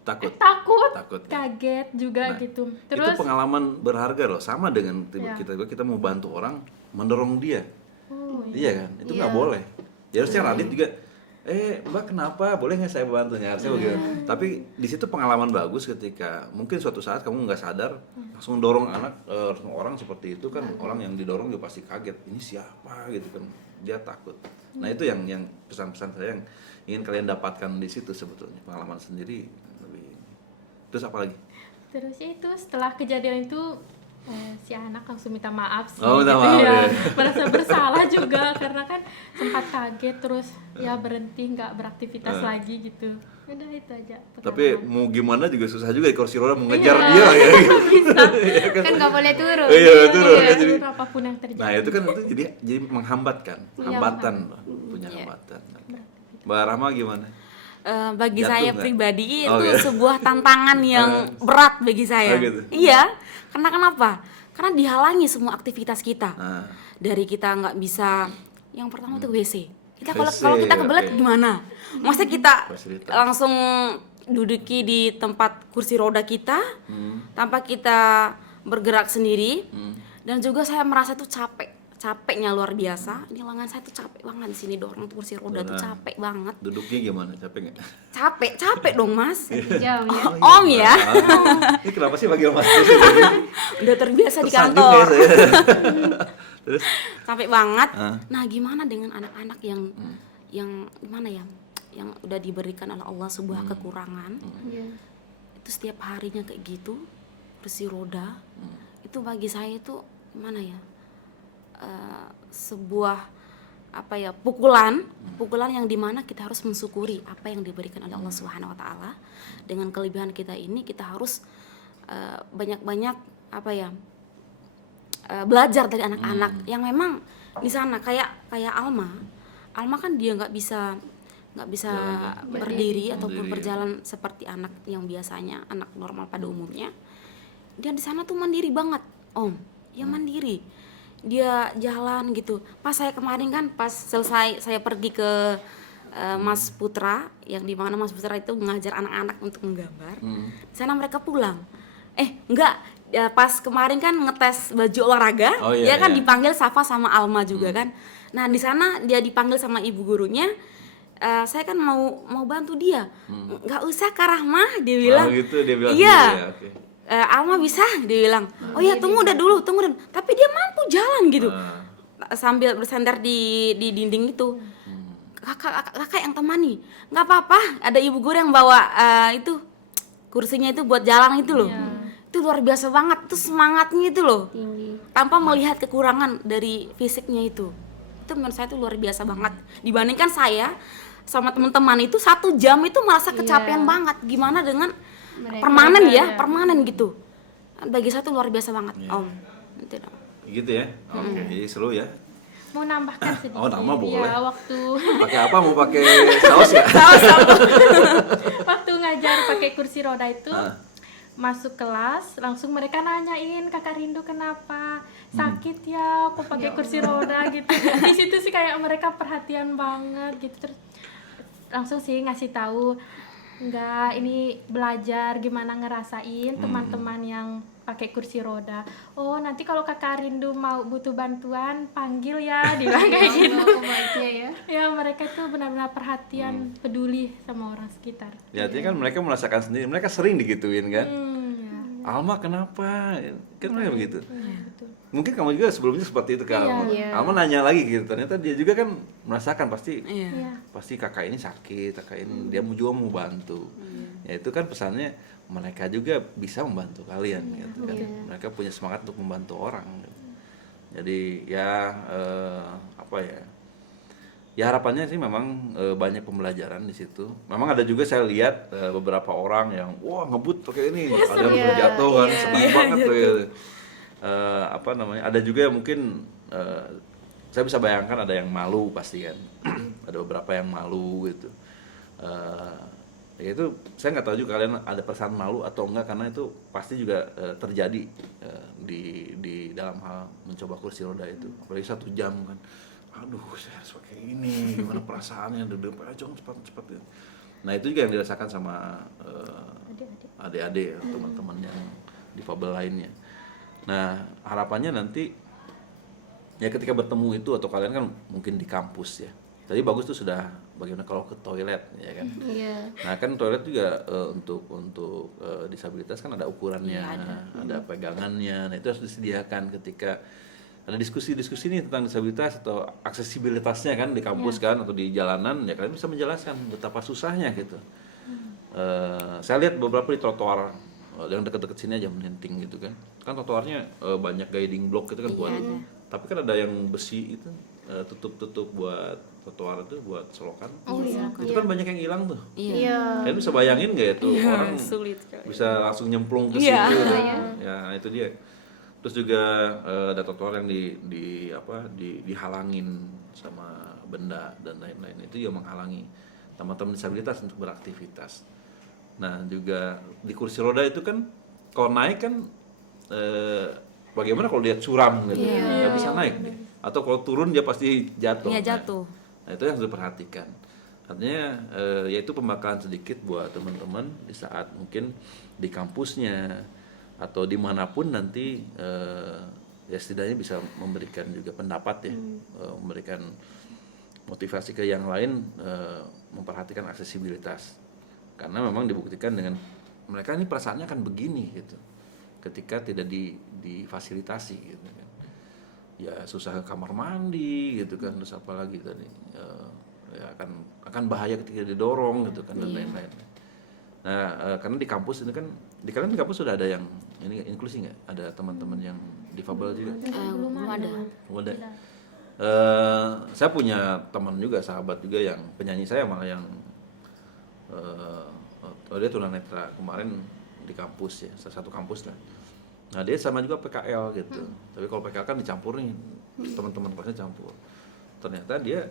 Takut. Takut, ya? kaget juga Nah, gitu. Itu Terus pengalaman berharga loh, sama dengan Iya. kita mau bantu orang mendorong dia. oh, Iya kan? Itu nggak boleh. Ya harusnya Radit juga, Mbak kenapa? Boleh nggak saya bantunya? Harusnya begitu. Tapi di situ pengalaman bagus ketika mungkin suatu saat kamu nggak sadar langsung dorong anak, orang seperti itu kan, orang yang didorong juga pasti kaget. Ini siapa gitu kan? Dia takut. Nah itu yang pesan-pesan saya yang ingin kalian dapatkan di situ sebetulnya, pengalaman sendiri lebih. Terus apa lagi? terus ya itu setelah kejadian itu si anak langsung minta maaf sih, Oh, minta gitu maaf, ya. ya. Merasa bersalah juga karena kan sempat kaget terus ya berhenti nggak beraktivitas lagi gitu. Udah itu aja. Tapi pengalaman. mau gimana juga susah juga di kursi roda mengejar Iya. dia ya. Kan nggak boleh turun. Iya, turun. Iya, Jadi apapun yang terjadi. nah itu kan itu jadi menghambat kan, hambatan loh, punya hambatan. Mbak Rahma gimana? Bagi Jatuh saya nggak? pribadi Oh, itu iya. sebuah tantangan yang berat bagi saya. Oh, gitu. Iya, karena kenapa? Karena dihalangi semua aktivitas kita. Nah, Dari kita nggak bisa, yang pertama tuh WC. Kita kalau WC, kalau kita kebelet oke. gimana? Maksudnya kita Fasilitas. langsung duduki di tempat kursi roda kita tanpa kita bergerak sendiri. Dan juga saya merasa tuh capeknya luar biasa. Ini lengan saya tuh capek banget di sini dorong kursi roda tuh capek banget. duduknya gimana? Capek nggak? Capek dong mas. Jam ya. Om ya, Ini kenapa sih panggil Mas? udah terbiasa di Tersanjung kantor. ya saya. Terus? Capek banget. Ah. Nah gimana dengan anak-anak yang gimana ya, yang udah diberikan oleh Allah sebuah kekurangan, Iya. itu setiap harinya kayak gitu kursi roda, itu bagi saya itu gimana ya, sebuah apa ya, pukulan yang dimana kita harus mensyukuri apa yang diberikan oleh Allah Subhanahu Wa Taala. Dengan kelebihan kita ini kita harus banyak-banyak apa ya, belajar dari anak-anak yang memang di sana kayak Alma kan dia nggak bisa berdiri ataupun Berdiri, ya. berjalan seperti anak yang biasanya, anak normal pada umumnya. Dia di sana tuh mandiri banget, Om. Ya mandiri. Dia jalan gitu. Pas saya kemarin kan pas selesai saya pergi ke Mas Putra, yang di mana Mas Putra itu mengajar anak-anak untuk menggambar. Di sana mereka pulang. Enggak, ya pas kemarin kan ngetes baju olahraga, Oh, iya, dia kan iya. dipanggil Safa sama Alma juga kan. Nah, di sana dia dipanggil sama ibu gurunya. Saya kan mau bantu dia. Nggak usah Kak Rahmah, dia bilang. Oh gitu dia bilang Iya. gitu ya, oke. Alma bisa, dia bilang. Oh ya, tunggu dulu. Tapi dia mampu jalan gitu. Sambil bersandar di dinding itu. Kakak yang temani. Nggak apa-apa, ada ibu guru yang bawa itu kursinya itu buat jalan itu loh. Itu luar biasa banget, tuh semangatnya itu loh. Tinggi. Tanpa melihat kekurangan dari fisiknya itu menurut saya itu luar biasa banget. Dibandingkan saya sama teman-teman itu 1 jam itu merasa kecapean banget. Gimana dengan Mereka permanen gitu. Bagi saya itu luar biasa banget, Om. Itu dong. Gitu ya. Oke, jadi seru ya. Mau nambahkan sedikit. Oh, nama boleh. Ya, waktu Pakai apa? Mau pakai saus ya? waktu ngajar pakai kursi roda itu masuk kelas langsung mereka nanyain Kakak Rindu kenapa sakit ya kok pakai kursi roda gitu. Di situ sih kayak mereka perhatian banget gitu, terus langsung sih ngasih tahu enggak, ini belajar gimana ngerasain teman-teman yang pakai kursi roda. Oh, nanti kalau Kakak Rindu mau butuh bantuan panggil ya, dibilang kayak gitu. Baiknya ya. Ya, mereka tuh benar-benar perhatian, peduli sama orang sekitar. Ya, artinya kan mereka merasakan sendiri. Mereka sering digituin kan. Ya. Alma kenapa? Kan mereka begitu. Betul. Mungkin kamu juga sebelumnya seperti itu ke Alma. Iya. Alma nanya lagi gitu. Ternyata dia juga kan merasakan pasti Iya. Iya. pasti kakak ini sakit, kakak ini dia juga mau bantu. Ya itu kan pesannya mereka juga bisa membantu kalian gitu kan. Iya. Mereka punya semangat untuk membantu orang gitu. Jadi ya apa ya? Ya harapannya sih memang banyak pembelajaran di situ. Memang ada juga saya lihat beberapa orang yang wah ngebut pakai ini, ada yang Iya, jatuh kan, iya. senang banget tuh gitu. Apa namanya? Ada juga yang mungkin saya bisa bayangkan ada yang malu pasti kan. Ada beberapa yang malu gitu. Ya itu saya nggak tahu juga kalian ada perasaan malu atau enggak, karena itu pasti juga terjadi di dalam hal mencoba kursi roda itu, apalagi 1 jam kan. Aduh, saya harus pakai ini, gimana perasaannya, duduk aja cepat gitu. Nah itu juga yang dirasakan sama adik-adik, teman-teman yang difabel lainnya. Nah harapannya nanti ya ketika bertemu itu, atau kalian kan mungkin di kampus ya. Tadi bagus tuh sudah bagaimana kalau ke toilet ya kan. Iya. Nah kan toilet juga untuk disabilitas kan ada ukurannya, Iya, ada pegangannya. Nah itu harus disediakan ketika ada diskusi-diskusi nih tentang disabilitas atau aksesibilitasnya kan di kampus kan, atau di jalanan, ya kalian bisa menjelaskan betapa susahnya gitu. Saya lihat beberapa di trotoar yang dekat-dekat sini aja Menenting gitu kan trotoarnya banyak guiding block gitu kan buat, tapi kan ada yang besi itu tutup buat trotoar itu, buat selokan. Itu kan banyak yang hilang tuh. Iya. Kalian bisa bayangin nggak ya tuh orang sulit sekali. bisa langsung nyemplung ke situ gitu. Ya itu dia. Terus juga ada trotoar yang dihalangin sama benda dan lain-lain. Itu juga menghalangi teman-teman disabilitas untuk beraktivitas. Nah juga di kursi roda itu kan kalau naik kan bagaimana kalau dia curam gitu, nggak bisa naik dia. Atau kalau turun dia pasti jatuh. Iya, jatuh. Nah itu yang harus diperhatikan. Artinya yaitu pembakaran sedikit buat teman-teman di saat mungkin di kampusnya atau dimanapun nanti ya setidaknya bisa memberikan juga pendapat ya, memberikan motivasi ke yang lain, memperhatikan aksesibilitas, karena memang dibuktikan dengan mereka ini perasaannya akan begini gitu ketika tidak difasilitasi gitu kan. Ya susah ke kamar mandi gitu kan, terus apa lagi tadi ya akan bahaya ketika didorong gitu kan dan lain-lain. Nah karena di kampus ini kan di kalian di kampus sudah ada yang ini inklusi nggak? Ada teman-teman yang difabel juga? Belum ada. Ada. Saya punya teman juga, sahabat juga yang penyanyi saya malah yang dia tunanetra kemarin di kampus ya, salah satu kampus lah. Nah dia sama juga PKL gitu. Tapi kalau PKL kan dicampur nih, teman-teman kelasnya campur. Ternyata dia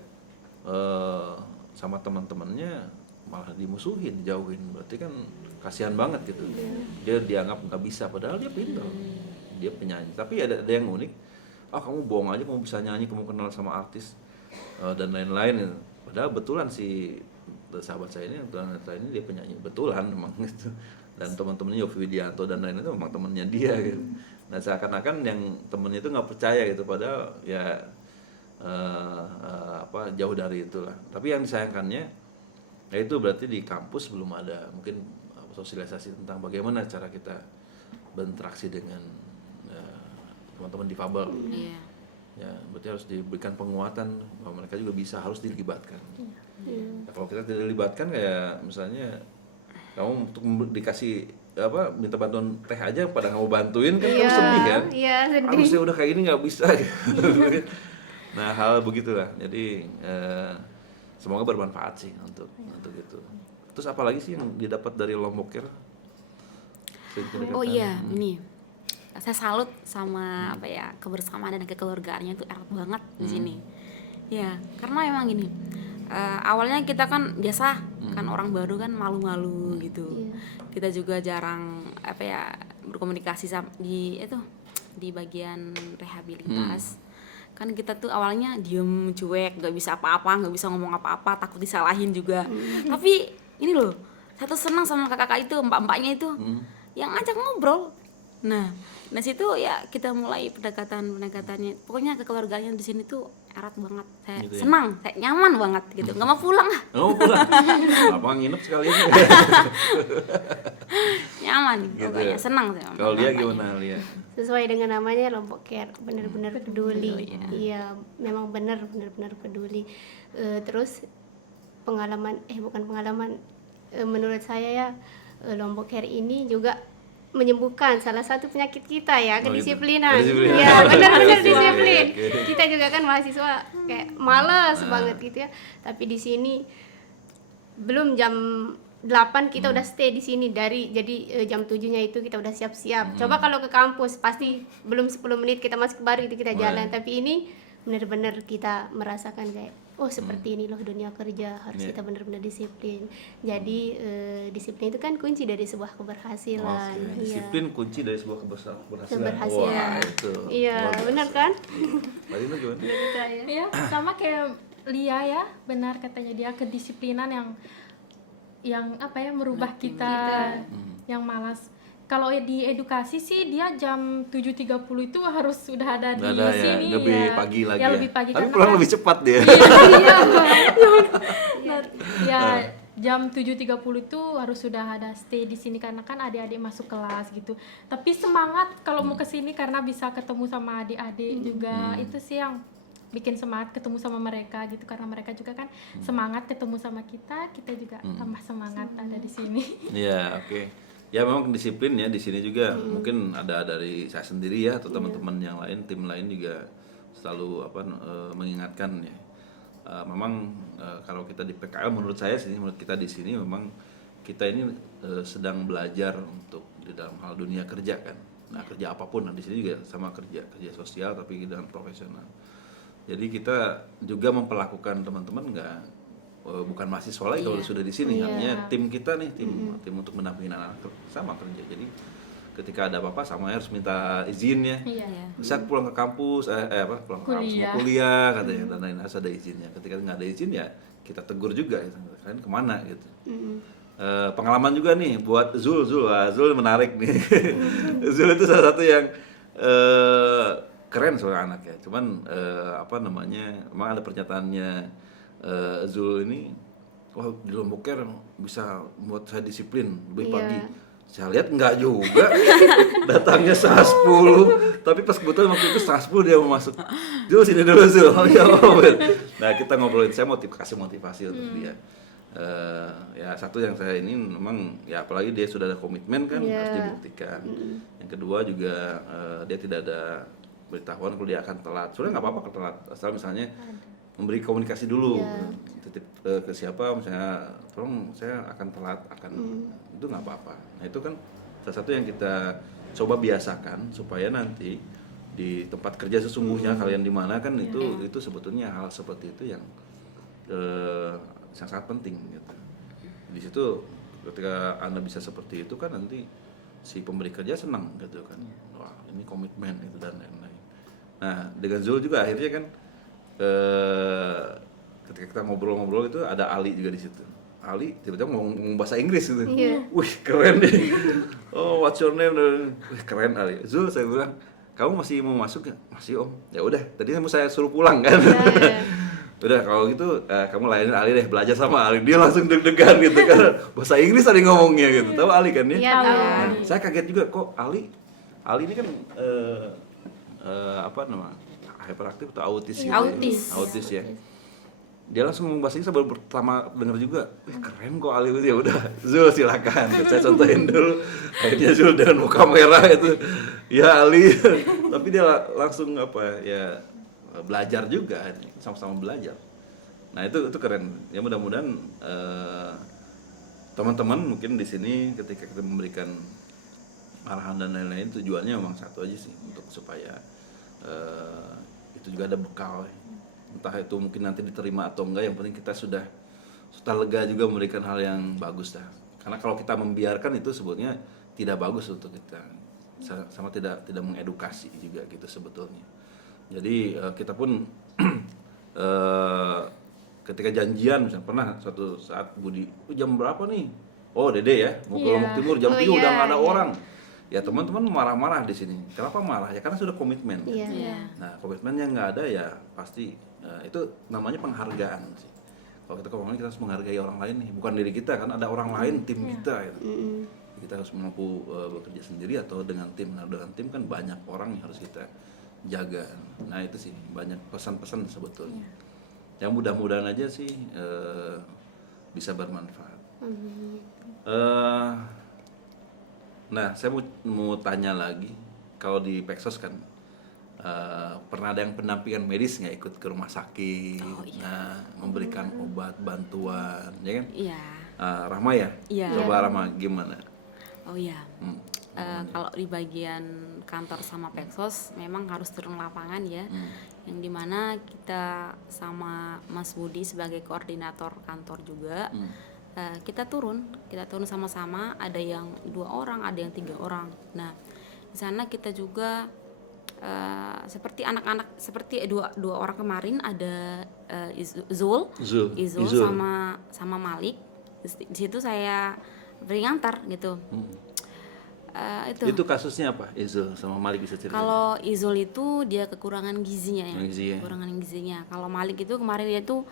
sama teman-temannya malah dimusuhin, dijauhin. Berarti kan kasihan banget gitu. Dia dianggap nggak bisa, padahal dia pintar. Dia penyanyi. Tapi ada yang unik. Kamu bohong aja, kamu bisa nyanyi, kamu kenal sama artis dan lain-lain. Padahal betulan si sahabat saya ini, ini dia penyanyi betulan memang gitu. Dan teman-temannya Yovie Widianto dan lain-lain itu memang temannya dia gitu. Nah seakan-akan yang temennya itu nggak percaya gitu, padahal ya jauh dari itulah. Tapi yang disayangkannya ya itu berarti di kampus belum ada mungkin sosialisasi tentang bagaimana cara kita berinteraksi dengan teman-teman difabel. Ya berarti harus diberikan penguatan bahwa mereka juga bisa, harus dilibatkan. Ya, kalau kita tidak dilibatkan kayak misalnya kamu untuk dikasih minta bantuan teh aja pada nggak mau bantuin kan, kamu sedih kan? Iya, sedih. Harusnya udah kayak gini nggak bisa gitu. Nah hal begitulah. Jadi semoga bermanfaat sih untuk itu. Terus apalagi sih yang didapat dari Lombok Care? Oh iya, ini saya salut sama kebersamaan dan kekeluargaannya itu erat banget di sini. Ya, karena memang gini. Awalnya kita kan biasa kan orang baru kan malu-malu gitu. Kita juga jarang berkomunikasi di bagian rehabilitas. Kan kita tuh awalnya diem, cuek, nggak bisa apa-apa, nggak bisa ngomong apa-apa, takut disalahin juga. Tapi ini loh, saya tuh senang sama kakak-kakak itu, mbak-mbaknya itu yang ngajak ngobrol. Nah situ ya kita mulai pendekatannya. Pokoknya kekeluargaannya di sini tuh erat banget. Saya gitu senang, ya? Saya nyaman banget gitu. Nggak mau pulang lah. Nggak mau pulang. Apa nginep sekali ini? Nyaman, gitu pokoknya ya? Senang saya. Kalau Lia gimana Lia? Sesuai dengan namanya Lombok Care, benar-benar peduli. Iya, memang benar-benar peduli. Terus bukan pengalaman, menurut saya ya Lombok Care ini juga menyembuhkan salah satu penyakit kita ya, gitu. kedisiplinan. Kedisiplinan. Ya, benar-benar Oke, disiplin. oke. Kita juga kan mahasiswa kayak males banget gitu ya. Tapi di sini belum jam 8 kita udah stay di sini jadi jam 7-nya itu kita udah siap-siap. Coba kalau ke kampus pasti belum 10 menit kita masuk baru itu kita jalan. Tapi ini benar-benar kita merasakan kayak oh seperti ini loh dunia kerja, harus kita benar-benar disiplin. Jadi disiplin itu kan kunci dari sebuah keberhasilan. Oke, Iya. disiplin kunci dari sebuah keberhasilan. Keberhasilan. Wah, itu. Iya, luar biasa. benar kan? Mbak Dina gimana? Ya, sama kayak Lia ya, benar katanya dia kedisiplinan yang apa ya merubah kita yang malas. Kalau di edukasi sih dia jam 7.30 itu harus sudah ada di Nggak ada ya, sini lebih ya. pagi lagi Ya ya. lebih pagi Tapi karena pulang kan- lebih cepat dia. ya jam 7.30 itu harus sudah ada stay di sini karena kan adik-adik masuk kelas gitu. Tapi semangat kalau mau ke sini karena bisa ketemu sama adik-adik juga. Itu sih yang bikin semangat ketemu sama mereka gitu karena mereka juga kan semangat ketemu sama kita juga tambah semangat ada di sini. Iya, oke. Ya memang disiplin ya di sini juga mungkin ada dari saya sendiri ya atau teman-teman yang lain, tim lain juga selalu mengingatkan ya. Memang kalau kita di PKL menurut kita di sini memang kita ini sedang belajar untuk di dalam hal dunia kerja kan. Nah, kerja apapun di sini juga sama kerja sosial tapi dengan profesional. Jadi kita juga memperlakukan teman-teman bukan mahasiswa lagi kalau sudah di sini, artinya tim kita nih tim untuk mendampingi anak-anak sama kerja. Jadi ketika ada apa-apa sama harus minta izin ya. Iya. Saat pulang ke kampus pulang ke kampus mau kuliah katanya dan lain harus ada izinnya. Ketika nggak ada izin ya kita tegur juga gitu. Kalian kemana gitu. Pengalaman juga nih buat Zul menarik nih. Zul itu salah satu yang keren soalnya anak ya. Cuman emang ada pernyataannya Zul ini, wah di Lombok Care bisa membuat saya disiplin lebih pagi. Saya lihat enggak juga, datangnya 10, tapi pas kebetulan waktu itu 10 dia mau masuk. Zul sini dulu Zul, nah kita ngobrolin, saya kasih motivasi untuk dia. Ya satu yang saya ini memang ya apalagi dia sudah ada komitmen kan harus dibuktikan. Yang kedua juga dia tidak ada beritahuan kalau dia akan telat. Sebenarnya nggak apa-apa telat, asal misalnya memberi komunikasi dulu, titip ke siapa misalnya, tolong saya akan telat, itu nggak apa-apa. Nah itu kan salah satu yang kita coba biasakan supaya nanti di tempat kerja sesungguhnya kalian di mana kan itu sebetulnya hal seperti itu yang sangat penting gitu. Di situ ketika Anda bisa seperti itu kan nanti si pemberi kerja senang gitu kan, wah ini komitmen itu dan lain-lain. Nah dengan Zul juga akhirnya kan ketika kita ngobrol-ngobrol itu ada Ali juga di situ. Ali tiba-tiba ngomong bahasa Inggris gitu. Wih keren nih. Oh what's your name? Wih keren Ali. Zul saya bilang, kamu masih mau masuk nggak? Masih om. Ya udah. Tadi saya suruh pulang kan. Udah kalau gitu kamu layanin Ali deh, belajar sama Ali. Dia langsung deg-degan gitu kan. Bahasa Inggris tadi ngomongnya gitu. Tahu Ali kan ya? Iya tahu. Nah, saya kaget juga kok Ali ini kan hyperaktif atau autis gitu. Autis ya. Dia langsung ngomong bahasa Inggris, saya baru pertama dengar juga, keren kok Ali itu. Ya udah, Zul silakan. Saya contohin dulu. Akhirnya Zul dengan muka merah itu, ya Ali. Tapi dia langsung belajar juga, sama-sama belajar. Nah itu keren. Ya mudah-mudahan teman-teman mungkin di sini ketika kita memberikan arahan dan lain-lain, tujuannya memang satu aja sih, untuk supaya itu juga ada bekal. Entah itu mungkin nanti diterima atau enggak, yang penting kita sudah lega juga memberikan hal yang bagus dah. Karena kalau kita membiarkan itu sebetulnya tidak bagus untuk kita, sama tidak mengedukasi juga gitu sebetulnya. Jadi kita pun ketika janjian misalnya pernah suatu saat Budi, jam berapa nih? Oh Dede ya mau ke Lombok Timur jam 7 udah nggak ada orang. Ya teman-teman marah-marah di sini. Kenapa marah? Ya karena sudah komitmen. Nah komitmennya nggak ada ya pasti itu namanya penghargaan sih. Kalau kita ngomongin kita harus menghargai orang lain nih, bukan diri kita kan, ada orang lain tim kita gitu. Kita harus mampu bekerja sendiri atau dengan tim. Nah dengan tim kan banyak orang yang harus kita jaga. Nah itu sih banyak pesan-pesan sebetulnya. Yang mudah-mudahan aja sih bisa bermanfaat. Nah, saya mau tanya lagi, kalau di Peksos kan pernah ada yang pendampingan medis nggak, ikut ke rumah sakit, nah memberikan obat bantuan, ya kan? Iya. Rahma ya, Iya. coba Rahma gimana? Oh iya. Kalau di bagian kantor sama Peksos memang harus turun lapangan ya, yang dimana kita sama Mas Budi sebagai koordinator kantor juga, kita turun sama-sama. Ada yang 2 orang, ada yang 3 orang. Nah, di sana kita juga seperti anak-anak, seperti dua orang kemarin ada Zul sama Malik. Di situ saya beri ngantar gitu. Itu kasusnya apa? Izul sama Malik bisa cerita? Kalau Izul itu dia kekurangan gizinya ya. Gizi ya. Kekurangan gizinya. Kalau Malik itu kemarin dia tuh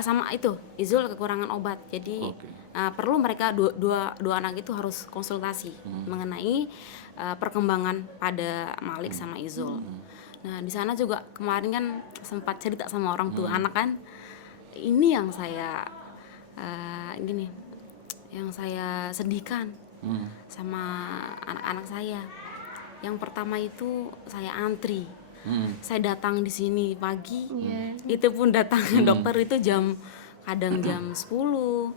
sama itu Izul kekurangan obat. Jadi perlu mereka dua anak itu harus konsultasi mengenai perkembangan pada Malik sama Izul. Nah, di sana juga kemarin kan sempat cerita sama orang tua anak kan. Ini yang saya yang saya sedihkan sama anak-anak saya. Yang pertama itu saya antri, saya datang di sini pagi, itu pun datang ke dokter itu kadang jam 10,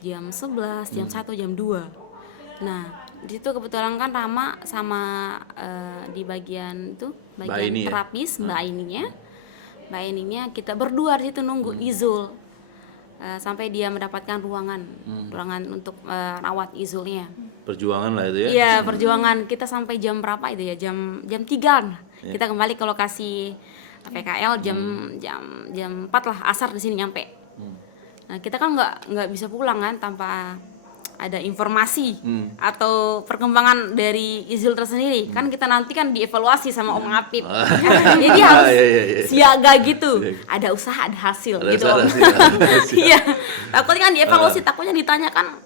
jam 11, jam 1, jam 2. Nah, di situ kebetulan kan Rama sama di bagian terapis Mbak Aininya kita berdua di situ nunggu Izul. Sampai dia mendapatkan ruangan untuk rawat Izulnya. Perjuangan lah itu ya. Iya, perjuangan. Kita sampai jam berapa itu ya? Jam 3. Kita kembali ke lokasi PKL jam 4 lah, asar di sini nyampe. Nah, kita kan nggak bisa pulang kan tanpa ada informasi atau perkembangan dari Izul tersendiri. Kan kita nanti kan dievaluasi sama Om Apip. Jadi harus siaga gitu. Ada usaha, ada hasil gitu. Iya. Takutnya kan dievaluasi, takutnya ditanyakan.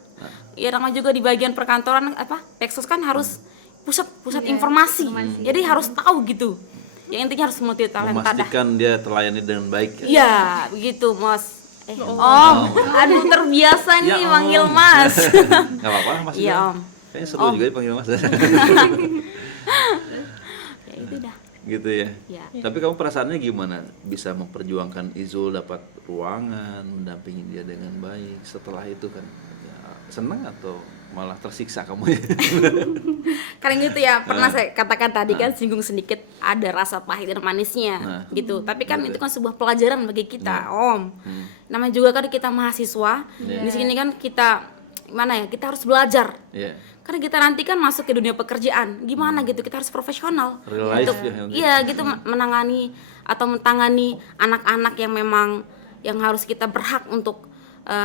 Ya sama juga di bagian perkantoran Peksos kan harus pusat informasi. Jadi harus tahu gitu. Ya intinya harus multi talenta. Memastikan dia terlayani dengan baik. Iya, begitu, Mas. Om, aduh terbiasa nih manggil Mas. Gak apa-apa, Mas. Iya, Om. Kayaknya seru juga dipanggil Mas. Ya itu dah. Gitu ya. Ya. Tapi kamu perasaannya gimana bisa memperjuangkan Izul dapat ruangan, mendampingi dia dengan baik setelah itu kan? Ya, senang atau malah tersiksa kamu ya? Karena gitu ya, pernah saya katakan tadi kan singgung sedikit ada rasa pahit dan manisnya gitu. Tapi kan itu kan sebuah pelajaran bagi kita, Om. Namanya juga kan kita mahasiswa. Di sini kan kita kita harus belajar. Karena kita nanti kan masuk ke dunia pekerjaan. Gimana gitu, kita harus profesional. Real life gitu menangani atau mentangani anak-anak yang memang yang harus kita berhak untuk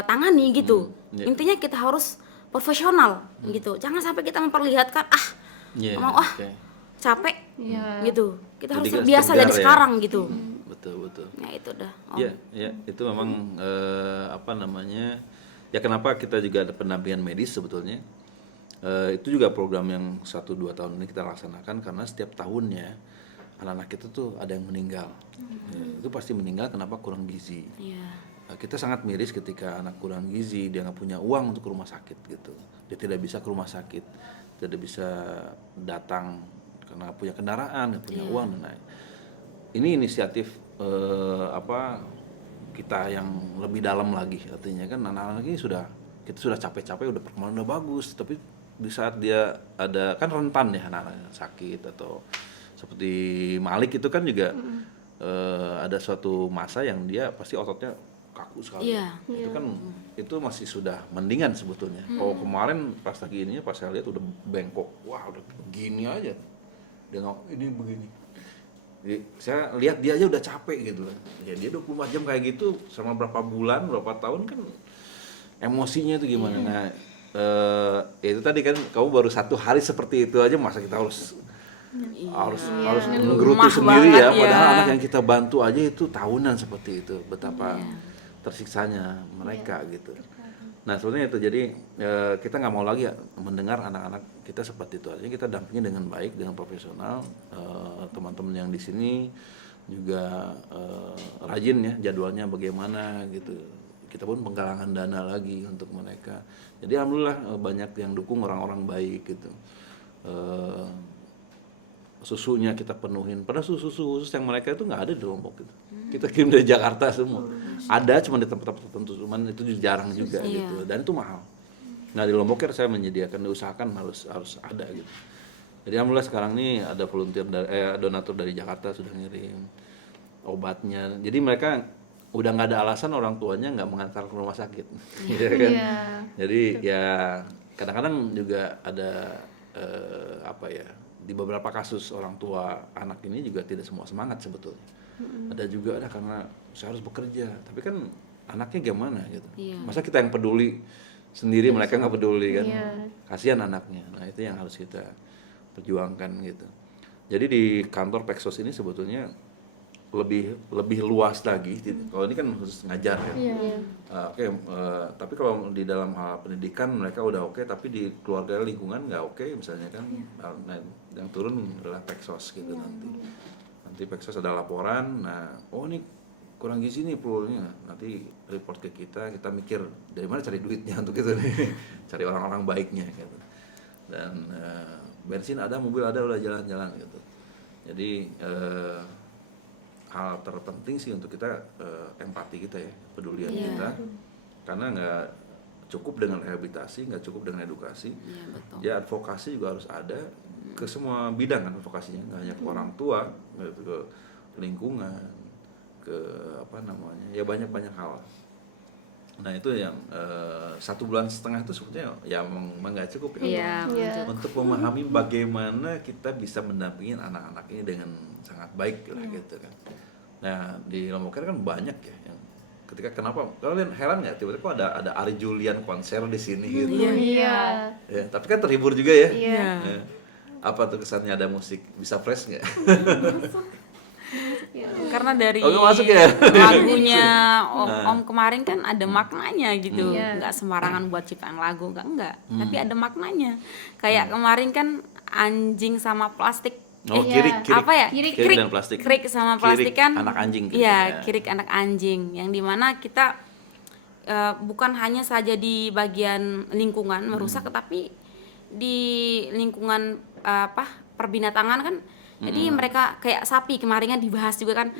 tangani gitu. Intinya kita harus profesional gitu. Jangan sampai kita memperlihatkan capek gitu. Kita harus terbiasa dari sekarang gitu. Betul. Ya itu dah. Ya, itu memang ya kenapa kita juga ada pendampingan medis sebetulnya. Itu juga program yang 1-2 tahun ini kita laksanakan karena setiap tahunnya anak-anak kita tuh ada yang meninggal. Itu pasti meninggal kenapa? Kurang gizi. Kita sangat miris ketika anak kurang gizi, dia nggak punya uang untuk ke rumah sakit gitu. Dia tidak bisa ke rumah sakit, tidak bisa datang karena punya kendaraan, nggak punya uang dan lain. Ini inisiatif kita yang lebih dalam lagi, artinya kan anak-anak ini kita sudah capek-capek, udah perkembangan udah bagus, tapi di saat dia ada kan rentan ya anak-anak sakit atau seperti Malik itu kan juga ada suatu masa yang dia pasti ototnya kaku sekali. Itu kan itu masih sudah mendingan sebetulnya. Kalau kemarin pas lagi ininya pas saya lihat udah bengkok, wah udah begini aja. Dia ini begini. Jadi, saya lihat dia aja udah capek gitu kan. Ya dia 24 jam kayak gitu selama berapa bulan, berapa tahun kan emosinya itu gimana. Nah, itu tadi kan kamu baru 1 hari seperti itu aja masa kita harus menggerutu sendiri ya. Padahal anak yang kita bantu aja itu tahunan seperti itu. Betapa tersiksanya mereka gitu. Nah sebenarnya itu jadi kita nggak mau lagi ya mendengar anak-anak kita seperti itu aja. Kita dampingi dengan baik, dengan profesional. Teman-teman yang di sini juga rajin ya jadwalnya bagaimana gitu. Kita pun penggalangan dana lagi untuk mereka. Jadi alhamdulillah banyak yang dukung, orang-orang baik gitu. eh, susunya kita penuhin. Padahal susu khusus yang mereka itu nggak ada di Lombok gitu. Kita kirim dari Jakarta semua. Ada cuma di tempat-tempat tertentu, cuman itu jarang juga gitu. Dan itu mahal. Nah di Lombok saya menyediakan, diusahakan harus ada gitu. Jadi alhamdulillah sekarang ini ada volunteer donatur dari Jakarta sudah ngirim obatnya. Jadi mereka udah nggak ada alasan orang tuanya nggak mengantar ke rumah sakit, ya kan? Jadi ya kadang-kadang juga ada apa ya, di beberapa kasus orang tua anak ini juga tidak semua semangat sebetulnya. Ada juga karena saya harus bekerja, tapi kan anaknya gimana gitu. Masa kita yang peduli sendiri, mereka nggak peduli kan? Kasihan anaknya. Nah itu yang harus kita perjuangkan gitu. Jadi di kantor Peksos ini sebetulnya lebih luas lagi. Kalau ini kan khusus ngajar ya. Tapi kalau di dalam hal pendidikan mereka udah oke, tapi di keluarga lingkungan nggak oke misalnya kan. Nah, yang turun adalah Peksos gitu nanti Peksos ada laporan. Nah, ini kurang gizi nih perlunya, nanti report ke kita mikir dari mana cari duitnya untuk itu nih. Cari orang-orang baiknya gitu. Dan bensin ada, mobil ada, udah jalan-jalan gitu. Jadi hal terpenting sih untuk kita empati kita ya, pedulian kita, karena nggak cukup dengan rehabilitasi, nggak cukup dengan edukasi, ya advokasi juga harus ada ke semua bidang kan advokasinya, nggak hanya ke orang tua, ke lingkungan, ke ya banyak hal. Nah itu yang 1,5 bulan itu sebetulnya ya memang nggak cukup ya untuk memahami bagaimana kita bisa mendampingi anak-anak ini dengan sangat baik lah gitu kan. Nah di Lombok kan banyak ya yang kenapa kalian heran nggak tiba-tiba ada Ari Julian konser di sini gitu. Ya, tapi kan terhibur juga ya. Ya. Apa tuh kesannya ada musik, bisa fresh nggak? Karena dari masuk ya? lagunya Om kemarin kan ada maknanya gitu, nggak sembarangan buat ciptaan lagu, enggak, tapi ada maknanya. Kayak kemarin kan anjing sama plastik, kirik apa ya? Kirik dan plastik. Kirik sama plastik kan? Anak anjing. Iya, kirik anak anjing, yang dimana kita bukan hanya saja di bagian lingkungan merusak, tapi di lingkungan perbinatangan kan. Jadi mereka kayak sapi kemarin kan dibahas juga kan,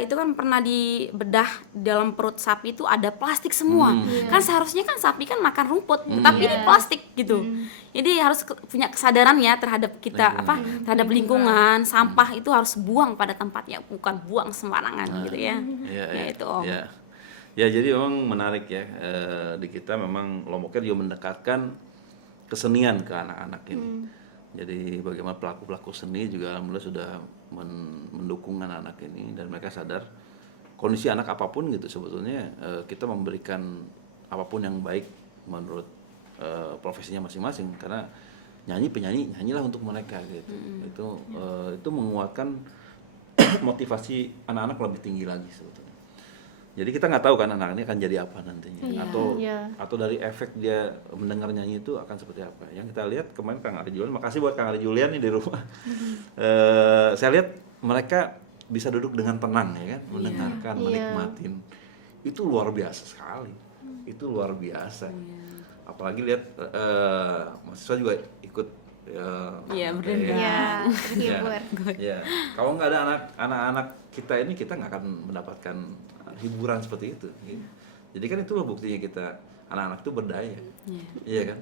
itu kan pernah dibedah dalam perut sapi itu ada plastik semua. Kan seharusnya kan sapi kan makan rumput, tapi ini plastik gitu. Jadi harus punya kesadaran ya terhadap kita terhadap lingkungan. Sampah itu harus buang pada tempatnya, bukan buang sembarangan gitu ya. Ya itu Om. Ya jadi memang menarik ya, di kita memang Lomboknya juga mendekatkan kesenian ke anak-anak ini. Jadi bagaimana pelaku-pelaku seni juga alhamdulillah sudah mendukung anak-anak ini, dan mereka sadar kondisi anak apapun gitu sebetulnya kita memberikan apapun yang baik menurut profesinya masing-masing, karena penyanyi nyanyilah untuk mereka gitu. Itu menguatkan motivasi anak-anak lebih tinggi lagi sebetulnya. Jadi kita nggak tahu kan anak ini akan jadi apa nantinya, atau dari efek dia mendengar nyanyi itu akan seperti apa. Yang kita lihat kemarin Kang Ari Julian, makasih buat Kang Ari Julian nih di rumah. Saya lihat mereka bisa duduk dengan tenang ya kan, mendengarkan, menikmatin. Itu luar biasa sekali. Itu luar biasa. Apalagi lihat mahasiswa juga ikut berdendang. Kalau nggak ada anak-anak kita ini, kita nggak akan mendapatkan hiburan seperti itu gitu. Jadi kan itu loh buktinya kita anak-anak itu berdaya. Iya kan,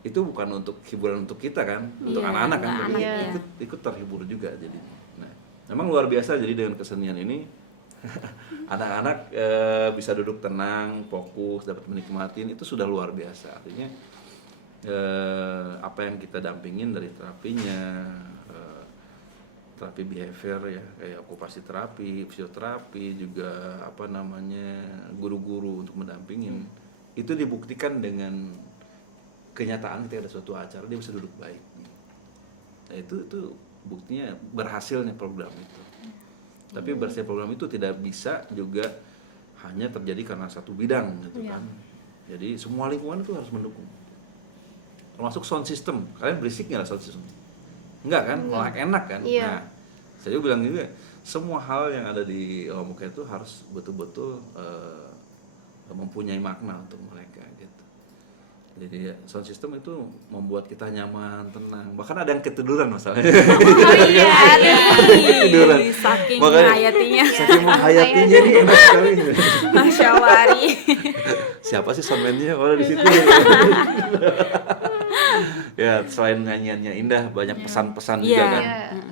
itu bukan untuk hiburan untuk kita kan, untuk anak-anak kan, tapi ikut terhibur juga. Jadi memang luar biasa. Jadi dengan kesenian ini anak-anak bisa duduk tenang, fokus, dapat menikmatin, itu sudah luar biasa. Artinya apa yang kita dampingin dari terapinya, terapi behavior ya, kayak okupasi terapi, fisioterapi, juga guru-guru untuk mendampingin, itu dibuktikan dengan kenyataan ketika ada suatu acara dia bisa duduk baik. Nah, itu buktinya berhasilnya program itu. Tapi berhasil program itu tidak bisa juga hanya terjadi karena satu bidang gitu kan. Jadi semua lingkungan itu harus mendukung. Termasuk sound system. Kalian berisik nggak sound system? Enggak kan? Malah enak kan? Nah, saya juga bilang juga, semua hal yang ada di Lombok itu harus betul-betul mempunyai makna untuk mereka gitu. Jadi ya, sound system itu membuat kita nyaman, tenang. Bahkan ada yang ketiduran masalahnya. Oh iya, Ketiduran. saking Makanya- menghayatinya. Saking menghayatinya nih enak sekali. Masya Allah, Ari. Siapa sih soundman-nya? Oh, di situ. Ya, selain nyanyiannya indah, banyak pesan-pesan juga Iya. kan. Iya.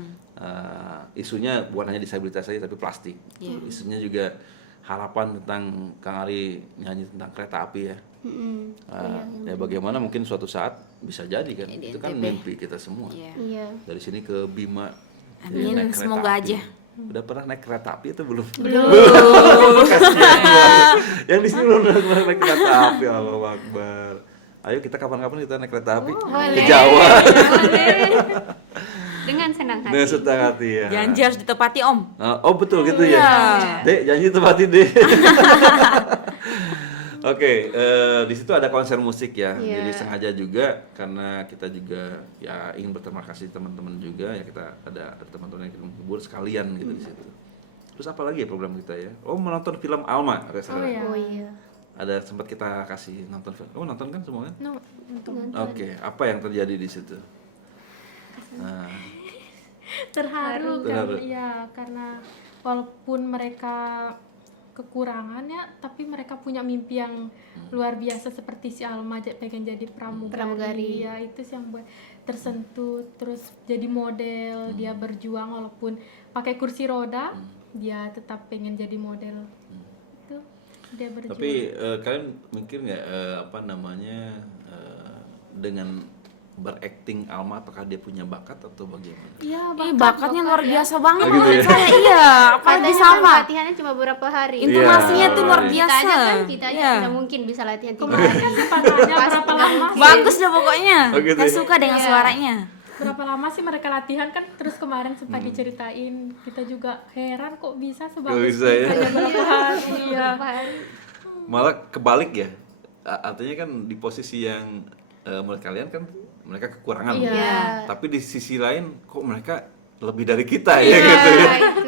Isunya bukan hanya disabilitas saja tapi plastik. Iya. Isunya juga harapan tentang Kang Ari nyanyi tentang kereta api ya. Ya bagaimana mungkin suatu saat bisa jadi kan. Ya, di Itu kan NTB. mimpi kita semua. Iya. Iya. Dari sini ke Bima. Amin, naik kereta semoga api. aja. Udah pernah naik kereta api atau belum? Belum. Kasihan banget. Yang di sini belum pernah naik kereta api. Allahu Akbar. Ayo kita kapan-kapan kita naik kereta api ke Boleh. Jawa. Boleh. Dengan senang hati. Dengan senang hati ya. Janji harus ditepati, Om. Oh betul gitu ya. Dek janji tepatin deh. Oke, di situ ada konser musik ya. Iya. Jadi sengaja juga karena kita juga ya ingin berterima kasih teman-teman juga ya, kita ada teman-teman yang menghibur sekalian gitu di situ. Terus apa lagi ya program kita ya? Oh, menonton film Alma. Oh iya. Oh iya. Ada sempat kita kasih nonton film. Oh, nonton kan semua kan? No, untuk Oke, apa yang terjadi di situ? Nah, terharu Terharu. kan, iya, karena walaupun mereka kekurangan ya, tapi mereka punya mimpi yang luar biasa seperti si Alma pengen jadi pramugari. Ya itu sih yang buat tersentuh. Terus jadi model, dia berjuang walaupun pakai kursi roda, dia tetap pengen jadi model. Itu dia berjuang. tapi kalian mikir nggak apa namanya dengan berakting Alma apakah dia punya bakat atau bagaimana? Iya, Ih, bakatnya luar biasa banget Oh, gitu menurut ya? saya. Iya, apalagi Katanya sama. latihannya cuma beberapa hari. Intonasinya tuh luar Iya. biasa. Kita aja Iya. tidak mungkin bisa latihan 3 kemarin hari. kan sempat tanya berapa lama Bagus dah pokoknya. Oh, gitu Saya ya? suka dengan Iya. suaranya. berapa lama sih mereka latihan kan, terus kemarin sempat diceritain, kita juga heran kok bisa sebagus bisa ya? hanya berapa hari. Iya. Beberapa hari. Malah kebalik ya. Artinya kan di posisi yang menurut kalian kan mereka kekurangan. Iya. Iya. Tapi di sisi lain kok mereka lebih dari kita ya gitu ya. Nah, itu.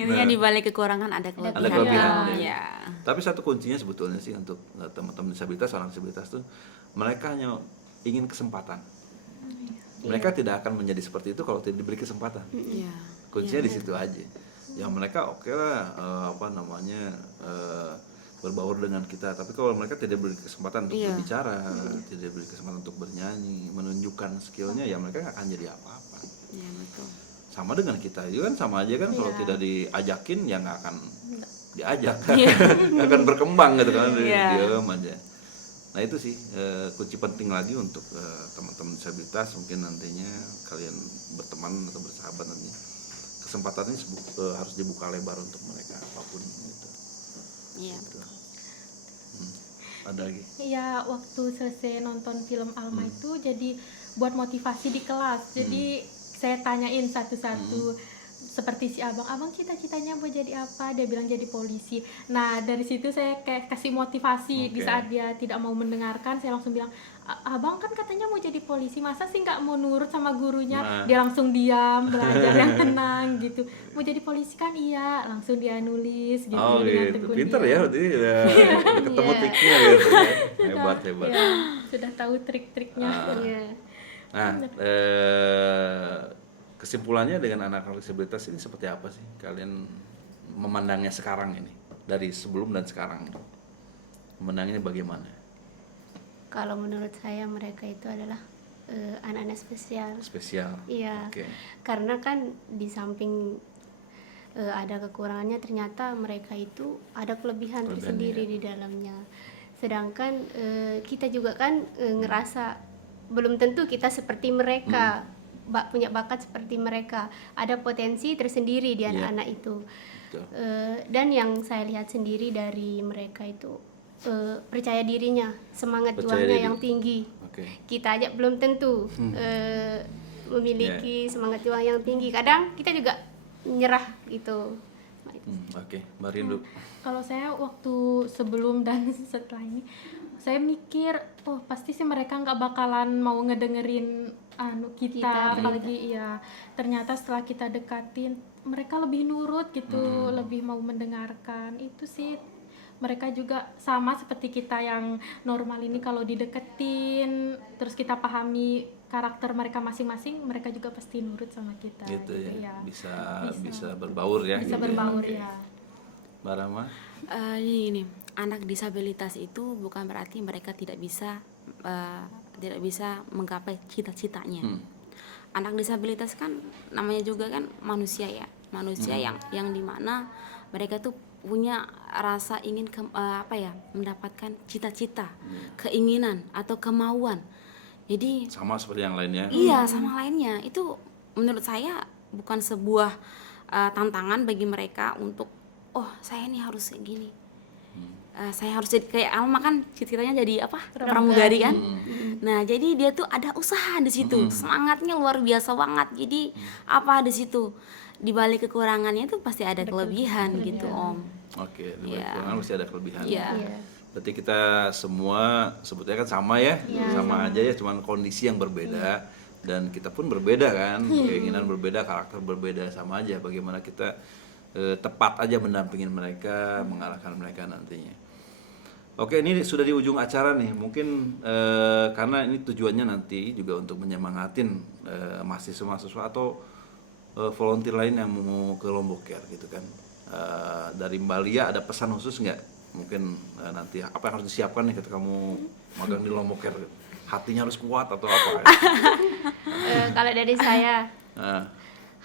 Intinya di balik kekurangan ada kelebihan. Ada kelebihan. Iya. Tapi satu kuncinya sebetulnya sih untuk teman-teman disabilitas, orang disabilitas tuh mereka hanya ingin kesempatan. Mereka tidak akan menjadi seperti itu kalau tidak diberi kesempatan. Iya. Kuncinya di situ aja. Yang mereka oke lah apa namanya berbaur dengan kita, tapi kalau mereka tidak beri kesempatan untuk Iya. berbicara, tidak beri kesempatan untuk bernyanyi, menunjukkan skillnya, ya mereka nggak akan jadi apa-apa. Iya, betul. Sama dengan kita itu kan sama aja kan, kalau tidak diajakin ya nggak akan diajak kan, nggak akan berkembang gitu kan, Iya. diam aja. Nah itu sih kunci penting lagi untuk teman-teman disabilitas, mungkin nantinya kalian berteman atau bersahabat nanti kesempatannya harus dibuka lebar untuk mereka apapun gitu. Iya. Ada lagi? Iya, waktu selesai nonton film Alma itu jadi buat motivasi di kelas. Jadi saya tanyain satu-satu, seperti si abang cita-citanya mau jadi apa? Dia bilang jadi polisi. Nah dari situ saya kayak kasih motivasi. Di Oke. saat dia tidak mau mendengarkan, saya langsung bilang, abang kan katanya mau jadi polisi, masa sih nggak mau nurut sama gurunya? Nah. Dia langsung diam, belajar yang tenang gitu. Mau jadi polisi kan? Iya. Langsung dia nulis gitu. Oh dengan gitu, tekun pinter dia. ya berarti udah ketemu Iya. triknya gitu ya. Hebat. Ya, sudah tahu trik-triknya. Iya. Nah, kesimpulannya dengan anak-anak disabilitas ini seperti apa sih kalian memandangnya sekarang ini, dari sebelum dan sekarang? Memandangnya bagaimana? Kalau menurut saya mereka itu adalah anak-anak spesial. Spesial. Iya. Oke. Karena kan di samping ada kekurangannya, ternyata mereka itu ada kelebihan tersendiri di dalamnya. Sedangkan kita juga kan ngerasa belum tentu kita seperti mereka, punya bakat seperti mereka. Ada potensi tersendiri di anak-anak itu. Betul. Dan yang saya lihat sendiri dari mereka itu percaya dirinya, semangat Percaya juangnya diri. yang tinggi. Oke. Kita aja belum tentu memiliki semangat juang yang tinggi. Kadang kita juga nyerah gitu. Oke, Mbak Rindu. Kalau saya waktu sebelum dan setelah ini, saya mikir, oh pasti sih mereka nggak bakalan mau ngedengerin kita, apalagi ya ternyata setelah kita dekatin mereka lebih nurut gitu, lebih mau mendengarkan. Itu sih mereka juga sama seperti kita yang normal ini, kalau dideketin terus kita pahami karakter mereka masing-masing, mereka juga pasti nurut sama kita Gitu ya. Iya. Bisa berbaur ya. Bisa gitu berbaur Oke. ya. Mbak Rama? Ini anak disabilitas itu bukan berarti mereka tidak bisa menggapai cita-citanya. Anak disabilitas kan namanya juga kan manusia ya, manusia yang dimana mereka tuh punya rasa ingin mendapatkan cita-cita, keinginan atau kemauan. Jadi Sama seperti yang lainnya. iya, sama lainnya. Itu menurut saya bukan sebuah tantangan bagi mereka untuk saya ini harus kayak gini. Saya harus jadi kayak Alma kan cita-citanya jadi apa? Pramugari kan. Nah, jadi dia tuh ada usaha di situ. Semangatnya luar biasa banget. Jadi apa di situ? Di balik kekurangannya itu pasti ada kelebihan gitu, Om. Oke, di balik Iya. kekurangan mesti ada kelebihan. Iya. Berarti kita semua sebetulnya kan sama ya, sama aja ya, cuman kondisi yang berbeda dan kita pun berbeda kan, keinginan berbeda, karakter berbeda, sama aja. Bagaimana kita tepat aja mendampingin mereka, mengarahkan mereka nantinya. Oke, ini sudah di ujung acara nih. Mungkin karena ini tujuannya nanti juga untuk menyemangatin mahasiswa-mahasiswa atau volunteer lain yang mau ke Lombok Care gitu kan. Dari Mbak Lia ada pesan khusus nggak? Mungkin nanti apa yang harus disiapkan nih ketika kamu magang di Lombok Care? Hatinya harus kuat atau apa? Kalau dari saya, Nah,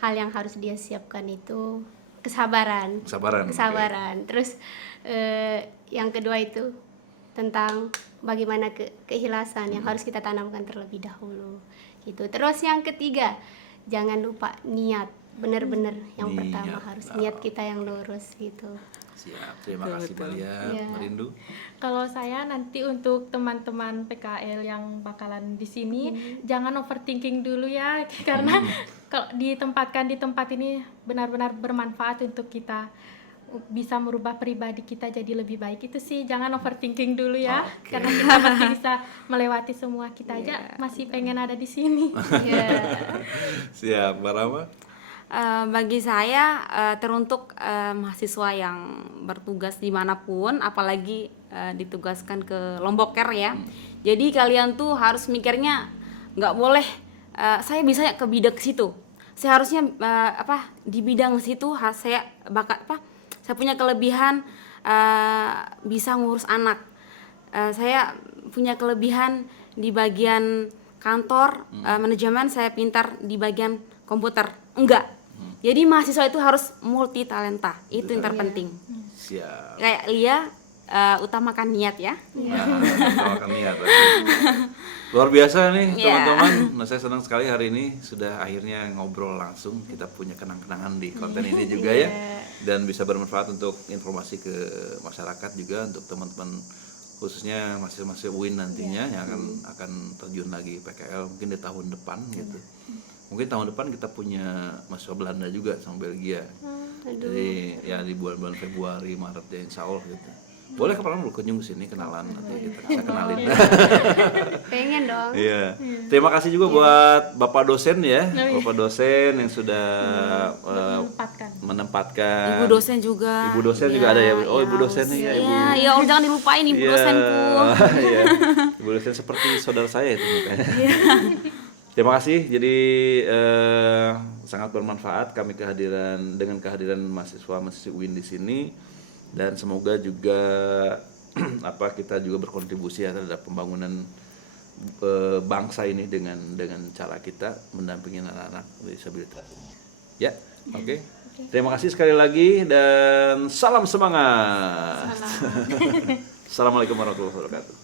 hal yang harus dia siapkan itu kesabaran. kesabaran. Kesabaran. Terus yang kedua itu tentang bagaimana keikhlasan yang harus kita tanamkan terlebih dahulu. Gitu. Terus yang ketiga, jangan lupa niat. Benar-benar yang pertama harus niat kita yang lurus gitu. Siap. Terima kasih Mbak Lia. Iya. Merindu. Kalau saya nanti untuk teman-teman PKL yang bakalan di sini, jangan overthinking dulu ya, karena kalau ditempatkan di tempat ini benar-benar bermanfaat untuk kita bisa merubah pribadi kita jadi lebih baik. Itu sih, jangan overthinking dulu ya, Oke. karena kita pasti bisa melewati semua. Kita aja masih pengen ada di sini. Siap, Mbak Rama. Bagi saya teruntuk mahasiswa yang bertugas dimanapun, apalagi ditugaskan ke Lombok Care ya. Jadi kalian tuh harus mikirnya nggak boleh saya bisa ke bidang situ. Saya harusnya di bidang situ saya saya punya kelebihan bisa ngurus anak. Saya punya kelebihan di bagian kantor manajemen, saya pintar di bagian komputer. Enggak. Jadi mahasiswa itu harus multi talenta. Itu yang terpenting. Siap. Kayak Lia utamakan niat ya. Utamakan niat. Oke. Luar biasa nih Iya. teman-teman. Nah, saya senang sekali hari ini sudah akhirnya ngobrol langsung. Kita punya kenang-kenangan di konten ini juga ya. Dan bisa bermanfaat untuk informasi ke masyarakat juga, untuk teman-teman khususnya mahasiswa UIN nantinya yang akan terjun lagi PKL mungkin di tahun depan gitu. Mungkin tahun depan kita punya mahasiswa Belanda juga sama Belgia. Jadi ya di bulan-bulan Februari, Maret ya insya Allah gitu. Boleh kapan lu kunjung ke sini kenalan nanti kita kenalin. Pengen dong. Iya. Terima kasih juga buat Bapak dosen ya. Bapak dosen yang sudah menempatkan. Ibu dosen juga. Ibu dosen juga ada ya. Oh, Ibu dosennya ya, Ibu. Ya Om, jangan dilupain Ibu Iya. dosenku. Iya. Ibu dosen seperti saudara saya itu mukanya. Terima kasih. Jadi sangat bermanfaat kami dengan kehadiran mahasiswa UIN di sini, dan semoga juga kita juga berkontribusi ya terhadap pembangunan bangsa ini dengan cara kita mendampingi anak-anak disabilitas. Ya, oke. Terima kasih sekali lagi dan salam semangat. Assalamualaikum warahmatullahi wabarakatuh.